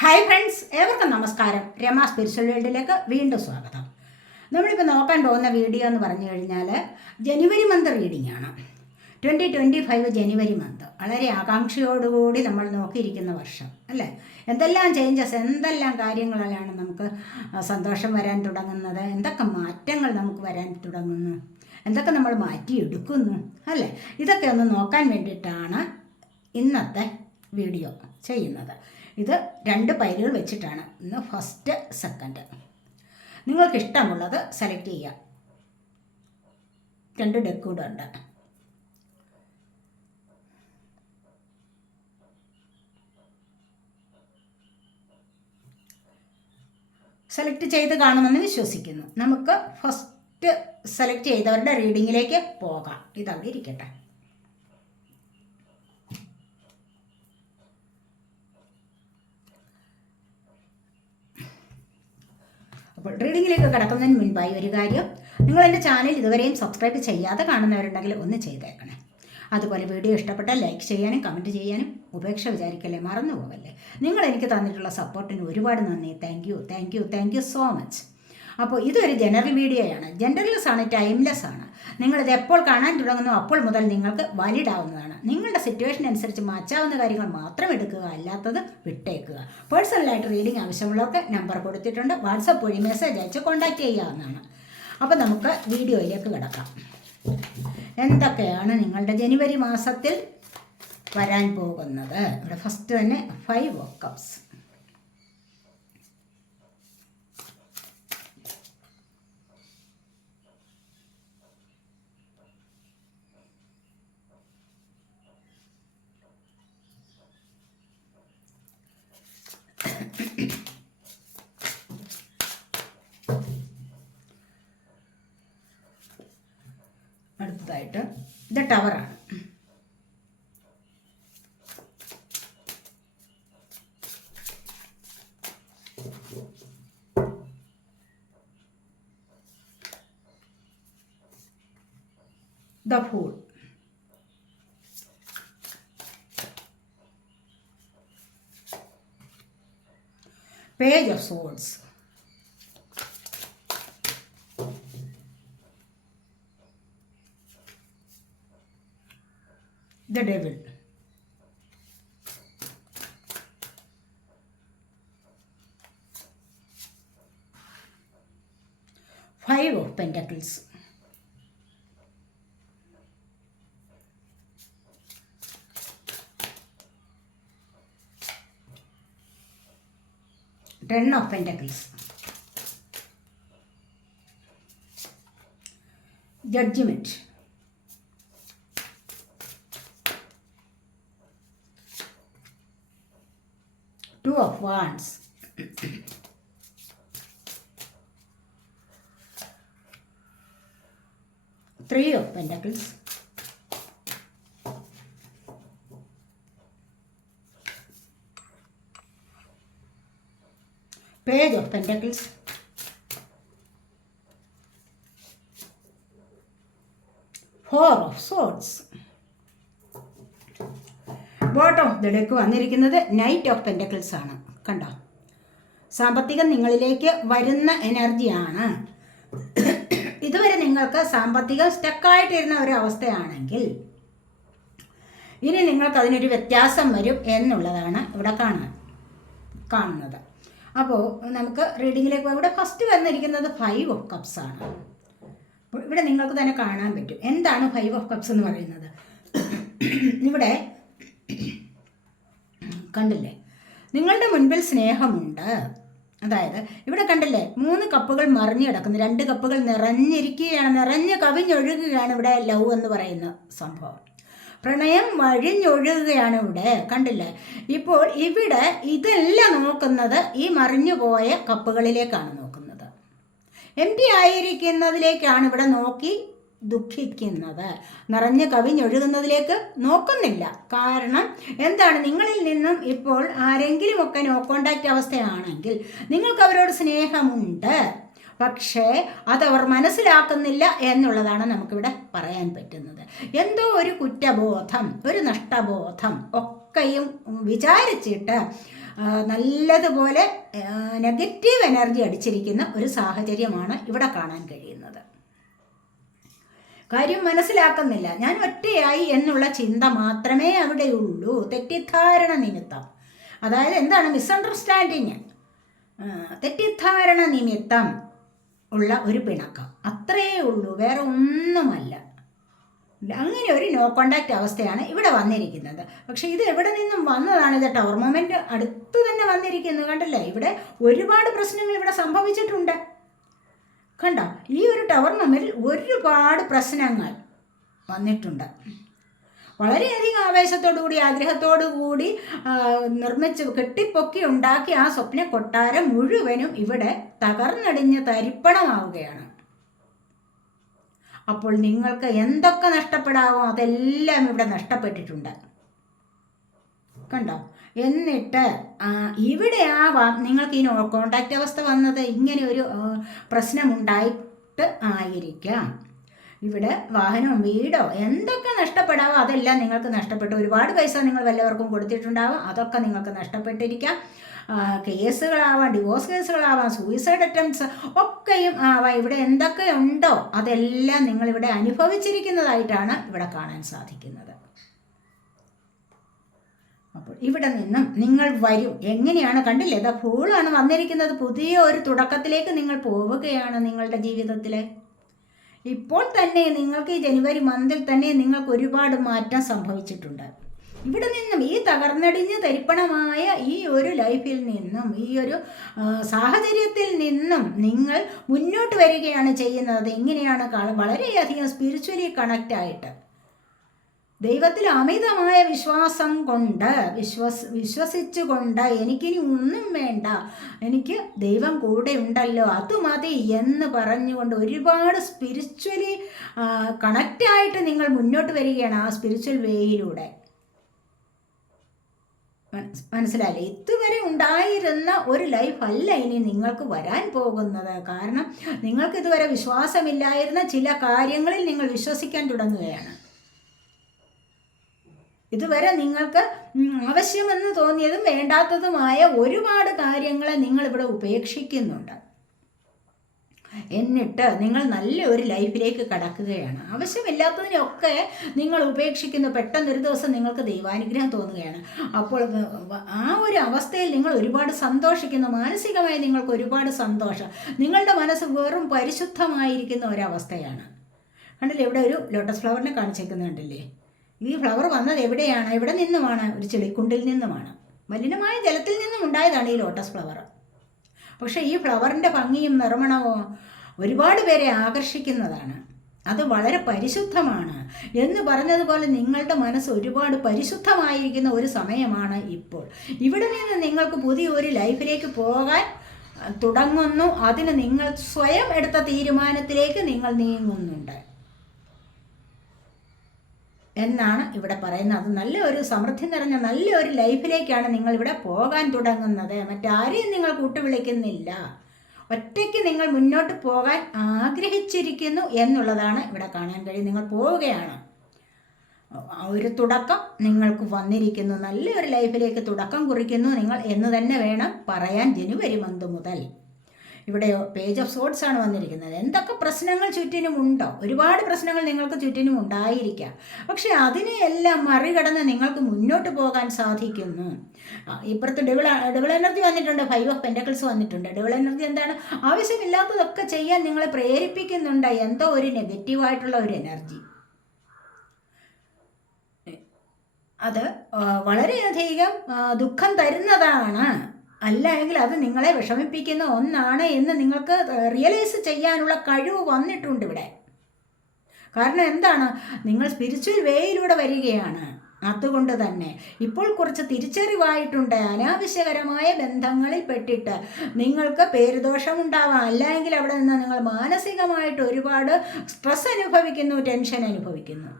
Hi friends, ഏവർക്കും നമസ്കാരം. Rama spiritual വേൾഡിലേക്ക് വീണ്ടും സ്വാഗതം. നമ്മളിപ്പോൾ നോക്കാൻ പോകുന്ന വീഡിയോ എന്ന് പറഞ്ഞു കഴിഞ്ഞാൽ ജനുവരി മന്ത് റീഡിംഗ് ആണ്. 2025 ജനുവരി മന്ത് വളരെ ആകാംക്ഷയോടുകൂടി നമ്മൾ നോക്കിയിരിക്കുന്ന വർഷം അല്ലേ. എന്തെല്ലാം ചേഞ്ചസ്, എന്തെല്ലാം കാര്യങ്ങളിലാണ് നമുക്ക് സന്തോഷം വരാൻ തുടങ്ങുന്നത്, എന്തൊക്കെ മാറ്റങ്ങൾ നമുക്ക് വരാൻ തുടങ്ങുന്നു, എന്തൊക്കെ നമ്മൾ മാറ്റിയെടുക്കുന്നു അല്ലേ. ഇതൊക്കെ ഒന്ന് നോക്കാൻ വേണ്ടിയിട്ടാണ് ഇന്നത്തെ വീഡിയോ ചെയ്യുന്നത്. ഇത് 2 പൈലുകൾ വെച്ചിട്ടാണ്. ഇന്ന് ഫസ്റ്റ്, സെക്കൻഡ്. നിങ്ങൾക്ക് ഇഷ്ടമുള്ളത് സെലക്ട് ചെയ്യുക. 2 ഡെക്ക് കൂടെ ഉണ്ട്. സെലക്ട് ചെയ്ത് കാണുമെന്ന് വിശ്വസിക്കുന്നു. നമുക്ക് ഫസ്റ്റ് സെലക്ട് ചെയ്തവരുടെ റീഡിങ്ങിലേക്ക് പോകാം. ഇതവിടെ ഇരിക്കട്ടെ. അപ്പോൾ റീഡിങ്ങിലേക്ക് കിടക്കുന്നതിന് മുൻപായി ഒരു കാര്യം, നിങ്ങൾ എൻ്റെ ചാനൽ ഇതുവരെയും സബ്സ്ക്രൈബ് ചെയ്യാതെ കാണുന്നവരുണ്ടെങ്കിൽ ഒന്ന് ചെയ്തേക്കണേ. അതുപോലെ വീഡിയോ ഇഷ്ടപ്പെട്ടാൽ ലൈക്ക് ചെയ്യാനും കമൻറ്റ് ചെയ്യാനും ഉപേക്ഷ വിചാരിക്കല്ലേ, മറന്നു പോകല്ലേ. നിങ്ങൾ എനിക്ക് തന്നിട്ടുള്ള സപ്പോർട്ടിന് ഒരുപാട് നന്ദി. Thank you so much. അപ്പോൾ ഇതൊരു ജനറൽ വീഡിയോയാണ്. ജെൻഡർലെസ് ആണ്, ടൈംലെസ് ആണ്. നിങ്ങളിത് എപ്പോൾ കാണാൻ തുടങ്ങുന്നു അപ്പോൾ മുതൽ നിങ്ങൾക്ക് വാലിഡ് ആവുന്നതാണ്. നിങ്ങളുടെ സിറ്റുവേഷൻ അനുസരിച്ച് മാറ്റാവുന്ന കാര്യങ്ങൾ മാത്രം എടുക്കുക, അല്ലാത്തത് വിട്ടേക്കുക. പേഴ്സണലായിട്ട് റീഡിംഗ് ആവശ്യമുള്ളവർക്ക് നമ്പർ കൊടുത്തിട്ടുണ്ട്. വാട്സപ്പ് വഴി മെസ്സേജ് അയച്ച് കോൺടാക്റ്റ് ചെയ്യാവുന്നതാണ്. അപ്പോൾ നമുക്ക് വീഡിയോയിലേക്ക് കിടക്കാം. എന്തൊക്കെയാണ് നിങ്ങളുടെ ജനുവരി മാസത്തിൽ വരാൻ പോകുന്നത്? ഇവിടെ ഫസ്റ്റ് തന്നെ 5 ഓഫ് കപ്സ്. അടുത്തതായിട്ട് ഇത് ടവറാണ്. The fool. Page of swords. The devil. Five of Pentacles. Ten of Pentacles. Judgment. Two of Wands. Three of Pentacles. Page of Pentacles. Four of Swords. Bottom of the deck വന്നിരിക്കുന്നത് knight of pentacles ആണ്. കണ്ടോ, സാമ്പത്തികം നിങ്ങളിലേക്ക് വരുന്ന എനർജിയാണ്. ഇതുവരെ നിങ്ങൾക്ക് സാമ്പത്തികം സ്റ്റക്കായിട്ടിരുന്ന ഒരു അവസ്ഥയാണെങ്കിൽ ഇനി നിങ്ങൾക്ക് അതിനൊരു വ്യത്യാസം വരും എന്നുള്ളതാണ് ഇവിടെ കാണുന്നത്. അപ്പോൾ നമുക്ക് റീഡിങ്ങിലേക്ക് ഇവിടെ ഫസ്റ്റ് വന്നിരിക്കുന്നത് 5 ഓഫ് കപ്സ് ആണ്. അപ്പോൾ ഇവിടെ നിങ്ങൾക്ക് തന്നെ കാണാൻ പറ്റും എന്താണ് 5 ഓഫ് കപ്സ് എന്ന് പറയുന്നത്. ഇവിടെ കണ്ടില്ലേ, നിങ്ങളുടെ മുൻപിൽ സ്നേഹമുണ്ട്. അതായത് ഇവിടെ കണ്ടില്ലേ, 3 കപ്പുകൾ മറിഞ്ഞു കിടക്കുന്നു, 2 കപ്പുകൾ നിറഞ്ഞിരിക്കുകയാണ്, നിറഞ്ഞ് കവിഞ്ഞൊഴുകുകയാണ് ഇവിടെ ലവ് എന്ന് പറയുന്ന സംഭവം. പ്രണയം വഴിഞ്ഞൊഴുകുകയാണ് ഇവിടെ. കണ്ടില്ലേ, ഇപ്പോൾ ഇവിടെ ഇതെല്ലാം നോക്കുന്നത് ഈ മറിഞ്ഞുപോയ കപ്പുകളിലേക്കാണ് നോക്കുന്നത്. എംപ്റ്റി ആയിരിക്കുന്നതിലേക്കാണ് ഇവിടെ നോക്കി ദുഃഖിക്കുന്നത്. നിറഞ്ഞ് കവിഞ്ഞൊഴുകുന്നതിലേക്ക് നോക്കുന്നില്ല. കാരണം എന്താണ്, നിങ്ങളിൽ നിന്നും ഇപ്പോൾ ആരെങ്കിലുമൊക്കെ നോ കോണ്ടാക്റ്റ് അവസ്ഥയാണെങ്കിൽ നിങ്ങൾക്ക് അവരോട് സ്നേഹമുണ്ട്, പക്ഷേ അതവർ മനസ്സിലാക്കുന്നില്ല എന്നുള്ളതാണ് നമുക്കിവിടെ പറയാൻ പറ്റുന്നത്. എന്തോ ഒരു കുറ്റബോധം, ഒരു നഷ്ടബോധം ഒക്കെയും വിചാരിച്ചിട്ട് നല്ലതുപോലെ നെഗറ്റീവ് എനർജി അടിച്ചിരിക്കുന്ന ഒരു സാഹചര്യമാണ് ഇവിടെ കാണാൻ കഴിയുന്നത്. കാര്യം മനസ്സിലാക്കുന്നില്ല, ഞാൻ ഒറ്റയായി എന്നുള്ള ചിന്ത മാത്രമേ അവിടെയുള്ളൂ. തെറ്റിദ്ധാരണ നിമിത്തം, അതായത് എന്താണ് മിസ്അണ്ടർസ്റ്റാൻഡിങ്, തെറ്റിദ്ധാരണ നിമിത്തം ഉള്ള ഒരു പിണക്കം, അത്രയേ ഉള്ളൂ, വേറെ ഒന്നുമല്ല. അങ്ങനെ ഒരു നോ കോണ്ടാക്റ്റ് അവസ്ഥയാണ് ഇവിടെ വന്നിരിക്കുന്നത്. പക്ഷേ ഇത് എവിടെ നിന്നും വന്നതാണ്? ഇത് ടവർ മൊമെൻ്റ് അടുത്ത് തന്നെ വന്നിരിക്കുന്നു, കണ്ടല്ലേ? ഇവിടെ ഒരുപാട് പ്രശ്നങ്ങൾ ഇവിടെ സംഭവിച്ചിട്ടുണ്ട്, കണ്ടോ? ഈ ഒരു ടവർ മൊമെൻറ്റിൽ ഒരുപാട് പ്രശ്നങ്ങൾ വന്നിട്ടുണ്ട്. വളരെയധികം ആവേശത്തോടു കൂടി, ആഗ്രഹത്തോടു കൂടി നിർമ്മിച്ച് കെട്ടിപ്പൊക്കി ഉണ്ടാക്കി ആ സ്വപ്ന കൊട്ടാരം മുഴുവനും ഇവിടെ തകർന്നടിഞ്ഞ് തരിപ്പണമാവുകയാണ്. അപ്പോൾ നിങ്ങൾക്ക് എന്തൊക്കെ നഷ്ടപ്പെടാവോ അതെല്ലാം ഇവിടെ നഷ്ടപ്പെട്ടിട്ടുണ്ട്, കണ്ടോ? എന്നിട്ട് ഇവിടെ നിങ്ങൾക്ക് ഈ നോ കോണ്ടാക്റ്റ് അവസ്ഥ വന്നത് ഇങ്ങനെ ഒരു പ്രശ്നമുണ്ടായിട്ട് ആയിരിക്കാം. ഇവിടെ വാഹനവും വീടോ എന്തൊക്കെ നഷ്ടപ്പെടാവോ അതെല്ലാം നിങ്ങൾക്ക് നഷ്ടപ്പെട്ടു. ഒരുപാട് പൈസ നിങ്ങൾ വല്ലവർക്കും കൊടുത്തിട്ടുണ്ടാവാം, അതൊക്കെ നിങ്ങൾക്ക് നഷ്ടപ്പെട്ടിരിക്കാം. കേസുകളാവാം, ഡിവോഴ്സ് കേസുകളാവാം, സൂയിസൈഡ് അറ്റംപ്റ്റ്സ് ഒക്കെയും ആവാം. ഇവിടെ എന്തൊക്കെ ഉണ്ടോ അതെല്ലാം നിങ്ങളിവിടെ അനുഭവിച്ചിരിക്കുന്നതായിട്ടാണ് ഇവിടെ കാണാൻ സാധിക്കുന്നത്. അപ്പോൾ ഇവിടെ നിന്നും നിങ്ങൾ വരും. എങ്ങനെയാണ്? കണ്ടില്ലേ, ഇതാ ഫൂളാണ് വന്നിരിക്കുന്നത്. പുതിയ ഒരു തുടക്കത്തിലേക്ക് നിങ്ങൾ പോവുകയാണ് നിങ്ങളുടെ ജീവിതത്തിലെ. ഇപ്പോൾ തന്നെ നിങ്ങൾക്ക് ഈ ജനുവരി മന്തിൽ തന്നെ നിങ്ങൾക്ക് ഒരുപാട് മാറ്റം സംഭവിച്ചിട്ടുണ്ട്. ഇവിടെ നിന്നും ഈ തകർന്നടിഞ്ഞ് തരിപ്പണമായ ഈ ഒരു ലൈഫിൽ നിന്നും, ഈ ഒരു സാഹചര്യത്തിൽ നിന്നും നിങ്ങൾ മുന്നോട്ട് വരികയാണ് ചെയ്യുന്നത്. എങ്ങനെയാണ്? വളരെയധികം സ്പിരിച്വലി കണക്റ്റായിട്ട് ദൈവത്തിൽ അമിതമായ വിശ്വാസം കൊണ്ട് വിശ്വസിച്ചുകൊണ്ട് എനിക്കിനി ഒന്നും വേണ്ട, എനിക്ക് ദൈവം കൂടെ ഉണ്ടല്ലോ, അത് മതി എന്ന് പറഞ്ഞുകൊണ്ട് ഒരുപാട് സ്പിരിച്വലി കണക്റ്റായിട്ട് നിങ്ങൾ മുന്നോട്ട് വരികയാണ് ആ സ്പിരിച്വൽ വേയിലൂടെ. മനസ്സിലായില്ലേ? ഇതുവരെ ഉണ്ടായിരുന്ന ഒരു ലൈഫ് അല്ല ഇനി നിങ്ങൾക്ക് വരാൻ പോകുന്നത്. കാരണം നിങ്ങൾക്ക് ഇതുവരെ വിശ്വാസമില്ലായിരുന്ന ചില കാര്യങ്ങളിൽ നിങ്ങൾ വിശ്വസിക്കാൻ തുടങ്ങുകയാണ്. ഇതുവരെ നിങ്ങൾക്ക് ആവശ്യമെന്ന് തോന്നിയതും വേണ്ടാത്തതുമായ ഒരുപാട് കാര്യങ്ങളെ നിങ്ങളിവിടെ ഉപേക്ഷിക്കുന്നുണ്ട്. എന്നിട്ട് നിങ്ങൾ നല്ല ഒരു ലൈഫിലേക്ക് കടക്കുകയാണ്. ആവശ്യമില്ലാത്തതിനൊക്കെ നിങ്ങൾ ഉപേക്ഷിക്കുന്നു. പെട്ടെന്നൊരു ദിവസം നിങ്ങൾക്ക് ദൈവാനുഗ്രഹം തോന്നുകയാണ്. അപ്പോൾ ആ ഒരു അവസ്ഥയിൽ നിങ്ങൾ ഒരുപാട് സന്തോഷിക്കുന്നു. മാനസികമായി നിങ്ങൾക്ക് ഒരുപാട് സന്തോഷം. നിങ്ങളുടെ മനസ്സ് വെറും പരിശുദ്ധമായിരിക്കുന്ന ഒരവസ്ഥയാണ്. കണ്ടില്ലേ, ഇവിടെ ഒരു ലോട്ടസ് ഫ്ലവറിനെ കാണിച്ചേക്കുന്നുണ്ടല്ലേ? ഈ ഫ്ലവർ വന്നത് എവിടെയാണ്? എവിടെ നിന്നുമാണ്? ഒരു ചെളിക്കുണ്ടിൽ നിന്നുമാണ്. മലിനമായ ജലത്തിൽ നിന്നും ഉണ്ടായതാണ് ഈ ലോട്ടസ് ഫ്ലവർ. പക്ഷേ ഈ ഫ്ലവറിൻ്റെ ഭംഗിയും നിർമ്മണവും ഒരുപാട് പേരെ ആകർഷിക്കുന്നതാണ്. അത് വളരെ പരിശുദ്ധമാണ് എന്ന് പറഞ്ഞതുപോലെ നിങ്ങളുടെ മനസ്സ് ഒരുപാട് പരിശുദ്ധമായിരിക്കുന്ന ഒരു സമയമാണ് ഇപ്പോൾ. ഇവിടെ നിന്ന് നിങ്ങൾക്ക് പുതിയൊരു ലൈഫിലേക്ക് പോകാൻ തുടങ്ങുന്നു. അതിന് നിങ്ങൾ സ്വയം എടുത്ത തീരുമാനത്തിലേക്ക് നിങ്ങൾ നീങ്ങുന്നുണ്ട് എന്നാണ് ഇവിടെ പറയുന്നത്. അത് നല്ലൊരു സമൃദ്ധി നിറഞ്ഞ നല്ലൊരു ലൈഫിലേക്കാണ് നിങ്ങളിവിടെ പോകാൻ തുടങ്ങുന്നത്. മറ്റാരെയും നിങ്ങൾ കൂട്ടുവിളിക്കുന്നില്ല. ഒറ്റയ്ക്ക് നിങ്ങൾ മുന്നോട്ട് പോകാൻ ആഗ്രഹിച്ചിരിക്കുന്നു എന്നുള്ളതാണ് ഇവിടെ കാണാൻ കഴിയും. നിങ്ങൾ പോവുകയാണ്. ഒരു തുടക്കം നിങ്ങൾക്ക് വന്നിരിക്കുന്നു. നല്ലൊരു ലൈഫിലേക്ക് തുടക്കം കുറിക്കുന്നു നിങ്ങൾ എന്ന് തന്നെ വേണം പറയാൻ. ജനുവരി മന്ത് മുതൽ ഇവിടെ പേജ് ഓഫ് സോർട്സ് ആണ് വന്നിരിക്കുന്നത്. എന്തൊക്കെ പ്രശ്നങ്ങൾ ചുറ്റിനുമുണ്ടോ? ഒരുപാട് പ്രശ്നങ്ങൾ നിങ്ങൾക്ക് ചുറ്റിനും ഉണ്ടായിരിക്കാം. പക്ഷെ എല്ലാം മറികടന്ന് നിങ്ങൾക്ക് മുന്നോട്ട് പോകാൻ സാധിക്കുന്നു. ഇപ്പുറത്ത് ഡബിൾ എനർജി വന്നിട്ടുണ്ട്. 5 ഓഫ് പെൻറ്റക്കിൾസ് വന്നിട്ടുണ്ട്. ഡബിൾ എനർജി എന്താണ്? ആവശ്യമില്ലാത്തതൊക്കെ ചെയ്യാൻ നിങ്ങളെ പ്രേരിപ്പിക്കുന്നുണ്ട്. എന്തോ ഒരു നെഗറ്റീവായിട്ടുള്ള ഒരു എനർജി. അത് വളരെയധികം ദുഃഖം തരുന്നതാണ്. അല്ലെങ്കിൽ അത് നിങ്ങളെ വിഷമിപ്പിക്കുന്ന ഒന്നാണ് എന്ന് നിങ്ങൾക്ക് റിയലൈസ് ചെയ്യാനുള്ള കഴിവ് വന്നിട്ടുണ്ട് ഇവിടെ. കാരണം എന്താണ്? നിങ്ങൾ സ്പിരിച്വൽ വേയിലൂടെ വരികയാണ്. അതുകൊണ്ട് തന്നെ ഇപ്പോൾ കുറച്ച് തിരിച്ചറിവായിട്ടുണ്ട്. അനാവശ്യകരമായ ബന്ധങ്ങളിൽ പെട്ടിട്ട് നിങ്ങൾക്ക് പേരുദോഷമുണ്ടാവാം. അല്ലെങ്കിൽ അവിടെ നിന്ന് നിങ്ങൾ മാനസികമായിട്ട് ഒരുപാട് സ്ട്രെസ് അനുഭവിക്കുന്നു, ടെൻഷൻ അനുഭവിക്കുന്നു.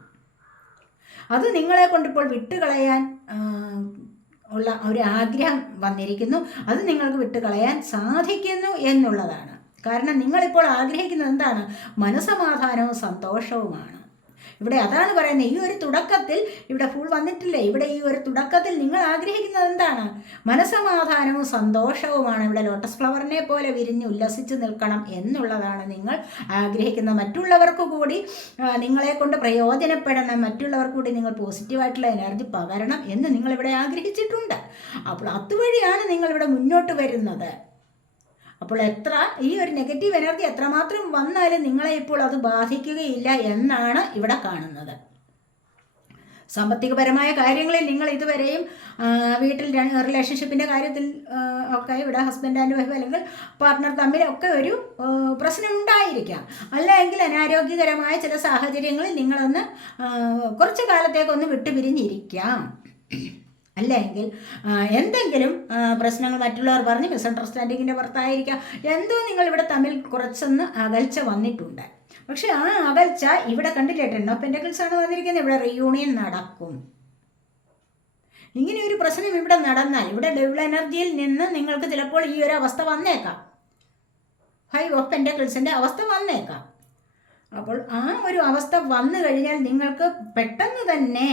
അത് നിങ്ങളെ കൊണ്ടിപ്പോൾ വിട്ടുകളയാൻ ഉള്ള ഒരു ആഗ്രഹം വന്നിരിക്കുന്നു. അത് നിങ്ങൾക്ക് വിട്ടുകളയാൻ സാധിക്കുന്നു എന്നുള്ളതാണ്. കാരണം നിങ്ങളിപ്പോൾ ആഗ്രഹിക്കുന്നത് എന്താണ്? മനസ്സമാധാനവും സന്തോഷവുമാണ്. ഇവിടെ അതാണ് പറയുന്നത്. ഈ ഒരു തുടക്കത്തിൽ ഇവിടെ ഫുൾ വന്നിട്ടില്ലേ, ഇവിടെ ഈ ഒരു തുടക്കത്തിൽ നിങ്ങൾ ആഗ്രഹിക്കുന്നത് എന്താണ്? മനസമാധാനവും സന്തോഷവുമാണ്. ഇവിടെ ലോട്ടസ് ഫ്ലവറിനെ പോലെ വിരിഞ്ഞ് ഉല്ലസിച്ച് നിൽക്കണം എന്നുള്ളതാണ് നിങ്ങൾ ആഗ്രഹിക്കുന്നത്. മറ്റുള്ളവർക്ക് കൂടി നിങ്ങളെ കൊണ്ട് പ്രയോജനപ്പെടണം, മറ്റുള്ളവർക്ക് കൂടി നിങ്ങൾ പോസിറ്റീവായിട്ടുള്ള എനർജി പകരണം എന്ന് നിങ്ങളിവിടെ ആഗ്രഹിച്ചിട്ടുണ്ട്. അപ്പോൾ അതുവഴിയാണ് നിങ്ങളിവിടെ മുന്നോട്ട് വരുന്നത്. അപ്പോൾ ഈ ഒരു നെഗറ്റീവ് എനർജി എത്രമാത്രം വന്നാലും നിങ്ങളെ ഇപ്പോൾ അത് ബാധിക്കുകയില്ല എന്നാണ് ഇവിടെ കാണുന്നത്. സാമ്പത്തികപരമായ കാര്യങ്ങളിൽ നിങ്ങൾ ഇതുവരെയും വീട്ടിൽ റിലേഷൻഷിപ്പിൻ്റെ കാര്യത്തിൽ ഒക്കെ ഇവിടെ ഹസ്ബൻഡ് ആൻഡ് വൈഫ് അല്ലെങ്കിൽ പാർട്ട്ണർ തമ്മിലൊക്കെ ഒരു പ്രശ്നം ഉണ്ടായിരിക്കാം. അല്ലെങ്കിൽ അനാരോഗ്യകരമായ ചില സാഹചര്യങ്ങളിൽ നിങ്ങളൊന്ന് കുറച്ച് കാലത്തേക്കൊന്ന് വിട്ടുപിരിഞ്ഞിരിക്കാം. അല്ലെങ്കിൽ എന്തെങ്കിലും പ്രശ്നങ്ങൾ മറ്റുള്ളവർ പറഞ്ഞ് മിസ്അണ്ടർസ്റ്റാൻഡിങ്ങിൻ്റെ പുറത്തായിരിക്കാം. എന്തോ നിങ്ങളിവിടെ തമ്മിൽ കുറച്ചൊന്ന് അകൽച്ച വന്നിട്ടുണ്ട്. പക്ഷെ ആ അകൽച്ച ഇവിടെ കണ്ടില്ലേ, 10 ഓഫ് പെന്റക്കിൾസ് ആണ് വന്നിരിക്കുന്നത്. ഇവിടെ റീയൂണിയൻ നടക്കും. ഇങ്ങനെ ഒരു പ്രശ്നം ഇവിടെ നടന്നാൽ ഇവിടെ ഡബിൾ എനർജിയിൽ നിന്ന് നിങ്ങൾക്ക് ചിലപ്പോൾ ഈ ഒരു അവസ്ഥ വന്നേക്കാം. 5 ഓഫ് പെന്റക്കിൾസിൻ്റെ അവസ്ഥ വന്നേക്കാം. അപ്പോൾ ആ ഒരു അവസ്ഥ വന്നു കഴിഞ്ഞാൽ നിങ്ങൾക്ക് പെട്ടെന്ന് തന്നെ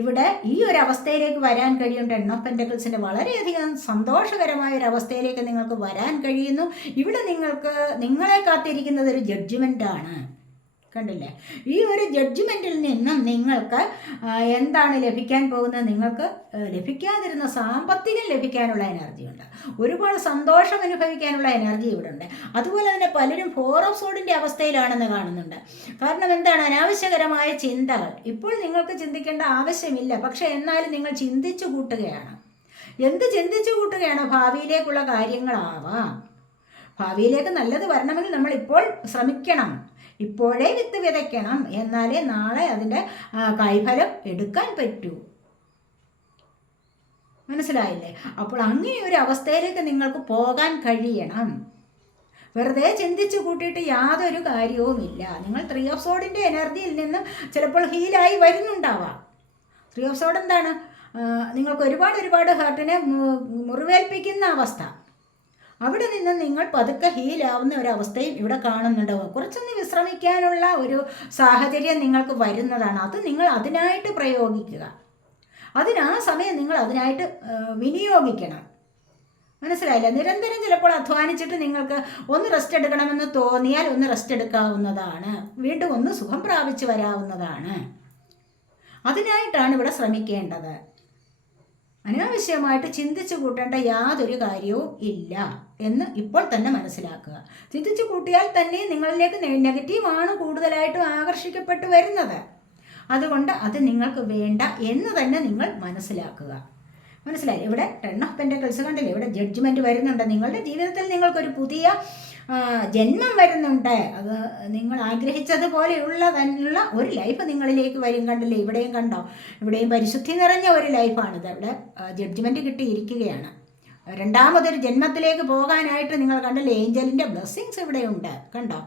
ഇവിടെ ഈ ഒരു അവസ്ഥയിലേക്ക് വരാൻ കഴിയും. 10 ഓഫ് പെന്റക്കിൾസിൻ്റെ വളരെയധികം സന്തോഷകരമായ ഒരു അവസ്ഥയിലേക്ക് നിങ്ങൾക്ക് വരാൻ കഴിയുന്നു. ഇവിടെ നിങ്ങളെ കാത്തിരിക്കുന്നത് ഒരു ജഡ്ജ്മെൻ്റാണ്. കണ്ടില്ലേ, ഈ ഒരു ജഡ്ജ്മെൻറ്റിൽ നിന്നും നിങ്ങൾക്ക് എന്താണ് ലഭിക്കാൻ പോകുന്നത്? നിങ്ങൾക്ക് ലഭിക്കാതിരുന്ന സാമ്പത്തികം ലഭിക്കാനുള്ള എനർജി ഉണ്ട്. ഒരുപാട് സന്തോഷം അനുഭവിക്കാനുള്ള എനർജി ഇവിടെ ഉണ്ട്. അതുപോലെ തന്നെ പലരും 4 ഓഫ് സോഡിൻ്റെ അവസ്ഥയിലാണെന്ന് കാണുന്നുണ്ട്. കാരണം എന്താണ്? അനാവശ്യകരമായ ചിന്തകൾ. ഇപ്പോൾ നിങ്ങൾക്ക് ചിന്തിക്കേണ്ട ആവശ്യമില്ല, പക്ഷേ എന്നാലും നിങ്ങൾ ചിന്തിച്ചു കൂട്ടുകയാണ്. എന്ത് ചിന്തിച്ചു കൂട്ടുകയാണ്? ഭാവിയിലേക്കുള്ള കാര്യങ്ങളാവാം. ഭാവിയിലേക്ക് നല്ലത് വരണമെങ്കിൽ നമ്മൾ ഇപ്പോൾ ശ്രമിക്കണം. ഇപ്പോഴേ വിത്ത് വിതയ്ക്കണം, എന്നാലേ നാളെ അതിൻ്റെ കൈഫലം എടുക്കാൻ പറ്റൂ. മനസ്സിലായില്ലേ? അപ്പോൾ അങ്ങനെ ഒരു അവസ്ഥയിലേക്ക് നിങ്ങൾക്ക് പോകാൻ കഴിയണം. വെറുതെ ചിന്തിച്ചു കൂട്ടിയിട്ട് യാതൊരു കാര്യവുമില്ല. നിങ്ങൾ 3 ഓഫ് സോഡിൻ്റെ എനർജിയിൽ നിന്നും ചിലപ്പോൾ ഹീലായി വരുന്നുണ്ടാവാം. 3 ഓഫ് സോഡ് എന്താണ്? നിങ്ങൾക്ക് ഒരുപാട് ഹേർട്ടിനെ മുറിവേൽപ്പിക്കുന്ന അവസ്ഥ. അവിടെ നിന്ന് നിങ്ങൾ പതുക്കെ ഹീലാവുന്ന ഒരവസ്ഥയും ഇവിടെ കാണുന്നുണ്ടാവും. കുറച്ചൊന്ന് വിശ്രമിക്കാനുള്ള ഒരു സാഹചര്യം നിങ്ങൾക്ക് വരുന്നതാണ്. അത് നിങ്ങൾ അതിനായിട്ട് പ്രയോഗിക്കുക. ആ സമയം നിങ്ങൾ അതിനായിട്ട് വിനിയോഗിക്കണം. മനസ്സിലായില്ല? നിരന്തരം ചിലപ്പോൾ അധ്വാനിച്ചിട്ട് നിങ്ങൾക്ക് ഒന്ന് റെസ്റ്റ് എടുക്കണമെന്ന് തോന്നിയാൽ ഒന്ന് റെസ്റ്റ് എടുക്കാവുന്നതാണ്. വീണ്ടും ഒന്ന് സുഖം പ്രാപിച്ചു വരാവുന്നതാണ്. അതിനായിട്ടാണ് ഇവിടെ ശ്രമിക്കേണ്ടത്. അനാവശ്യമായിട്ട് ചിന്തിച്ചു കൂട്ടേണ്ട യാതൊരു കാര്യവും ഇല്ല എന്ന് ഇപ്പോൾ തന്നെ മനസ്സിലാക്കുക. ചിന്തിച്ചു കൂട്ടിയാൽ തന്നെ നിങ്ങളിലേക്ക് നെഗറ്റീവാണ് കൂടുതലായിട്ടും ആകർഷിക്കപ്പെട്ടു വരുന്നത്. അതുകൊണ്ട് അത് നിങ്ങൾക്ക് വേണ്ട എന്ന് തന്നെ നിങ്ങൾ മനസ്സിലാക്കുക. മനസ്സിലായി? ഇവിടെ 10 ഓഫ് പെന്റക്കിൾസ് കണ്ടില്ലേ, ഇവിടെ ജഡ്ജ്മെൻറ്റ് വരുന്നുണ്ട്. നിങ്ങളുടെ ജീവിതത്തിൽ നിങ്ങൾക്കൊരു പുതിയ ജന്മം വരുന്നുണ്ട്. അത് നിങ്ങൾ ആഗ്രഹിച്ചതുപോലെയുള്ള തന്നെയുള്ള ഒരു ലൈഫ് നിങ്ങളിലേക്ക് വരും. കണ്ടില്ലേ, ഇവിടെയും കണ്ടോ, ഇവിടെയും പരിശുദ്ധി നിറഞ്ഞ ഒരു ലൈഫാണിത്. ഇവിടെ ജഡ്ജ്മെൻറ്റ് കിട്ടിയിരിക്കുകയാണ്. രണ്ടാമതൊരു ജന്മത്തിലേക്ക് പോകാനായിട്ട് നിങ്ങൾ കണ്ടില്ലേ, ഏഞ്ചലിൻ്റെ ബ്ലെസ്സിങ്സ് ഇവിടെയുണ്ട്. കണ്ടോ,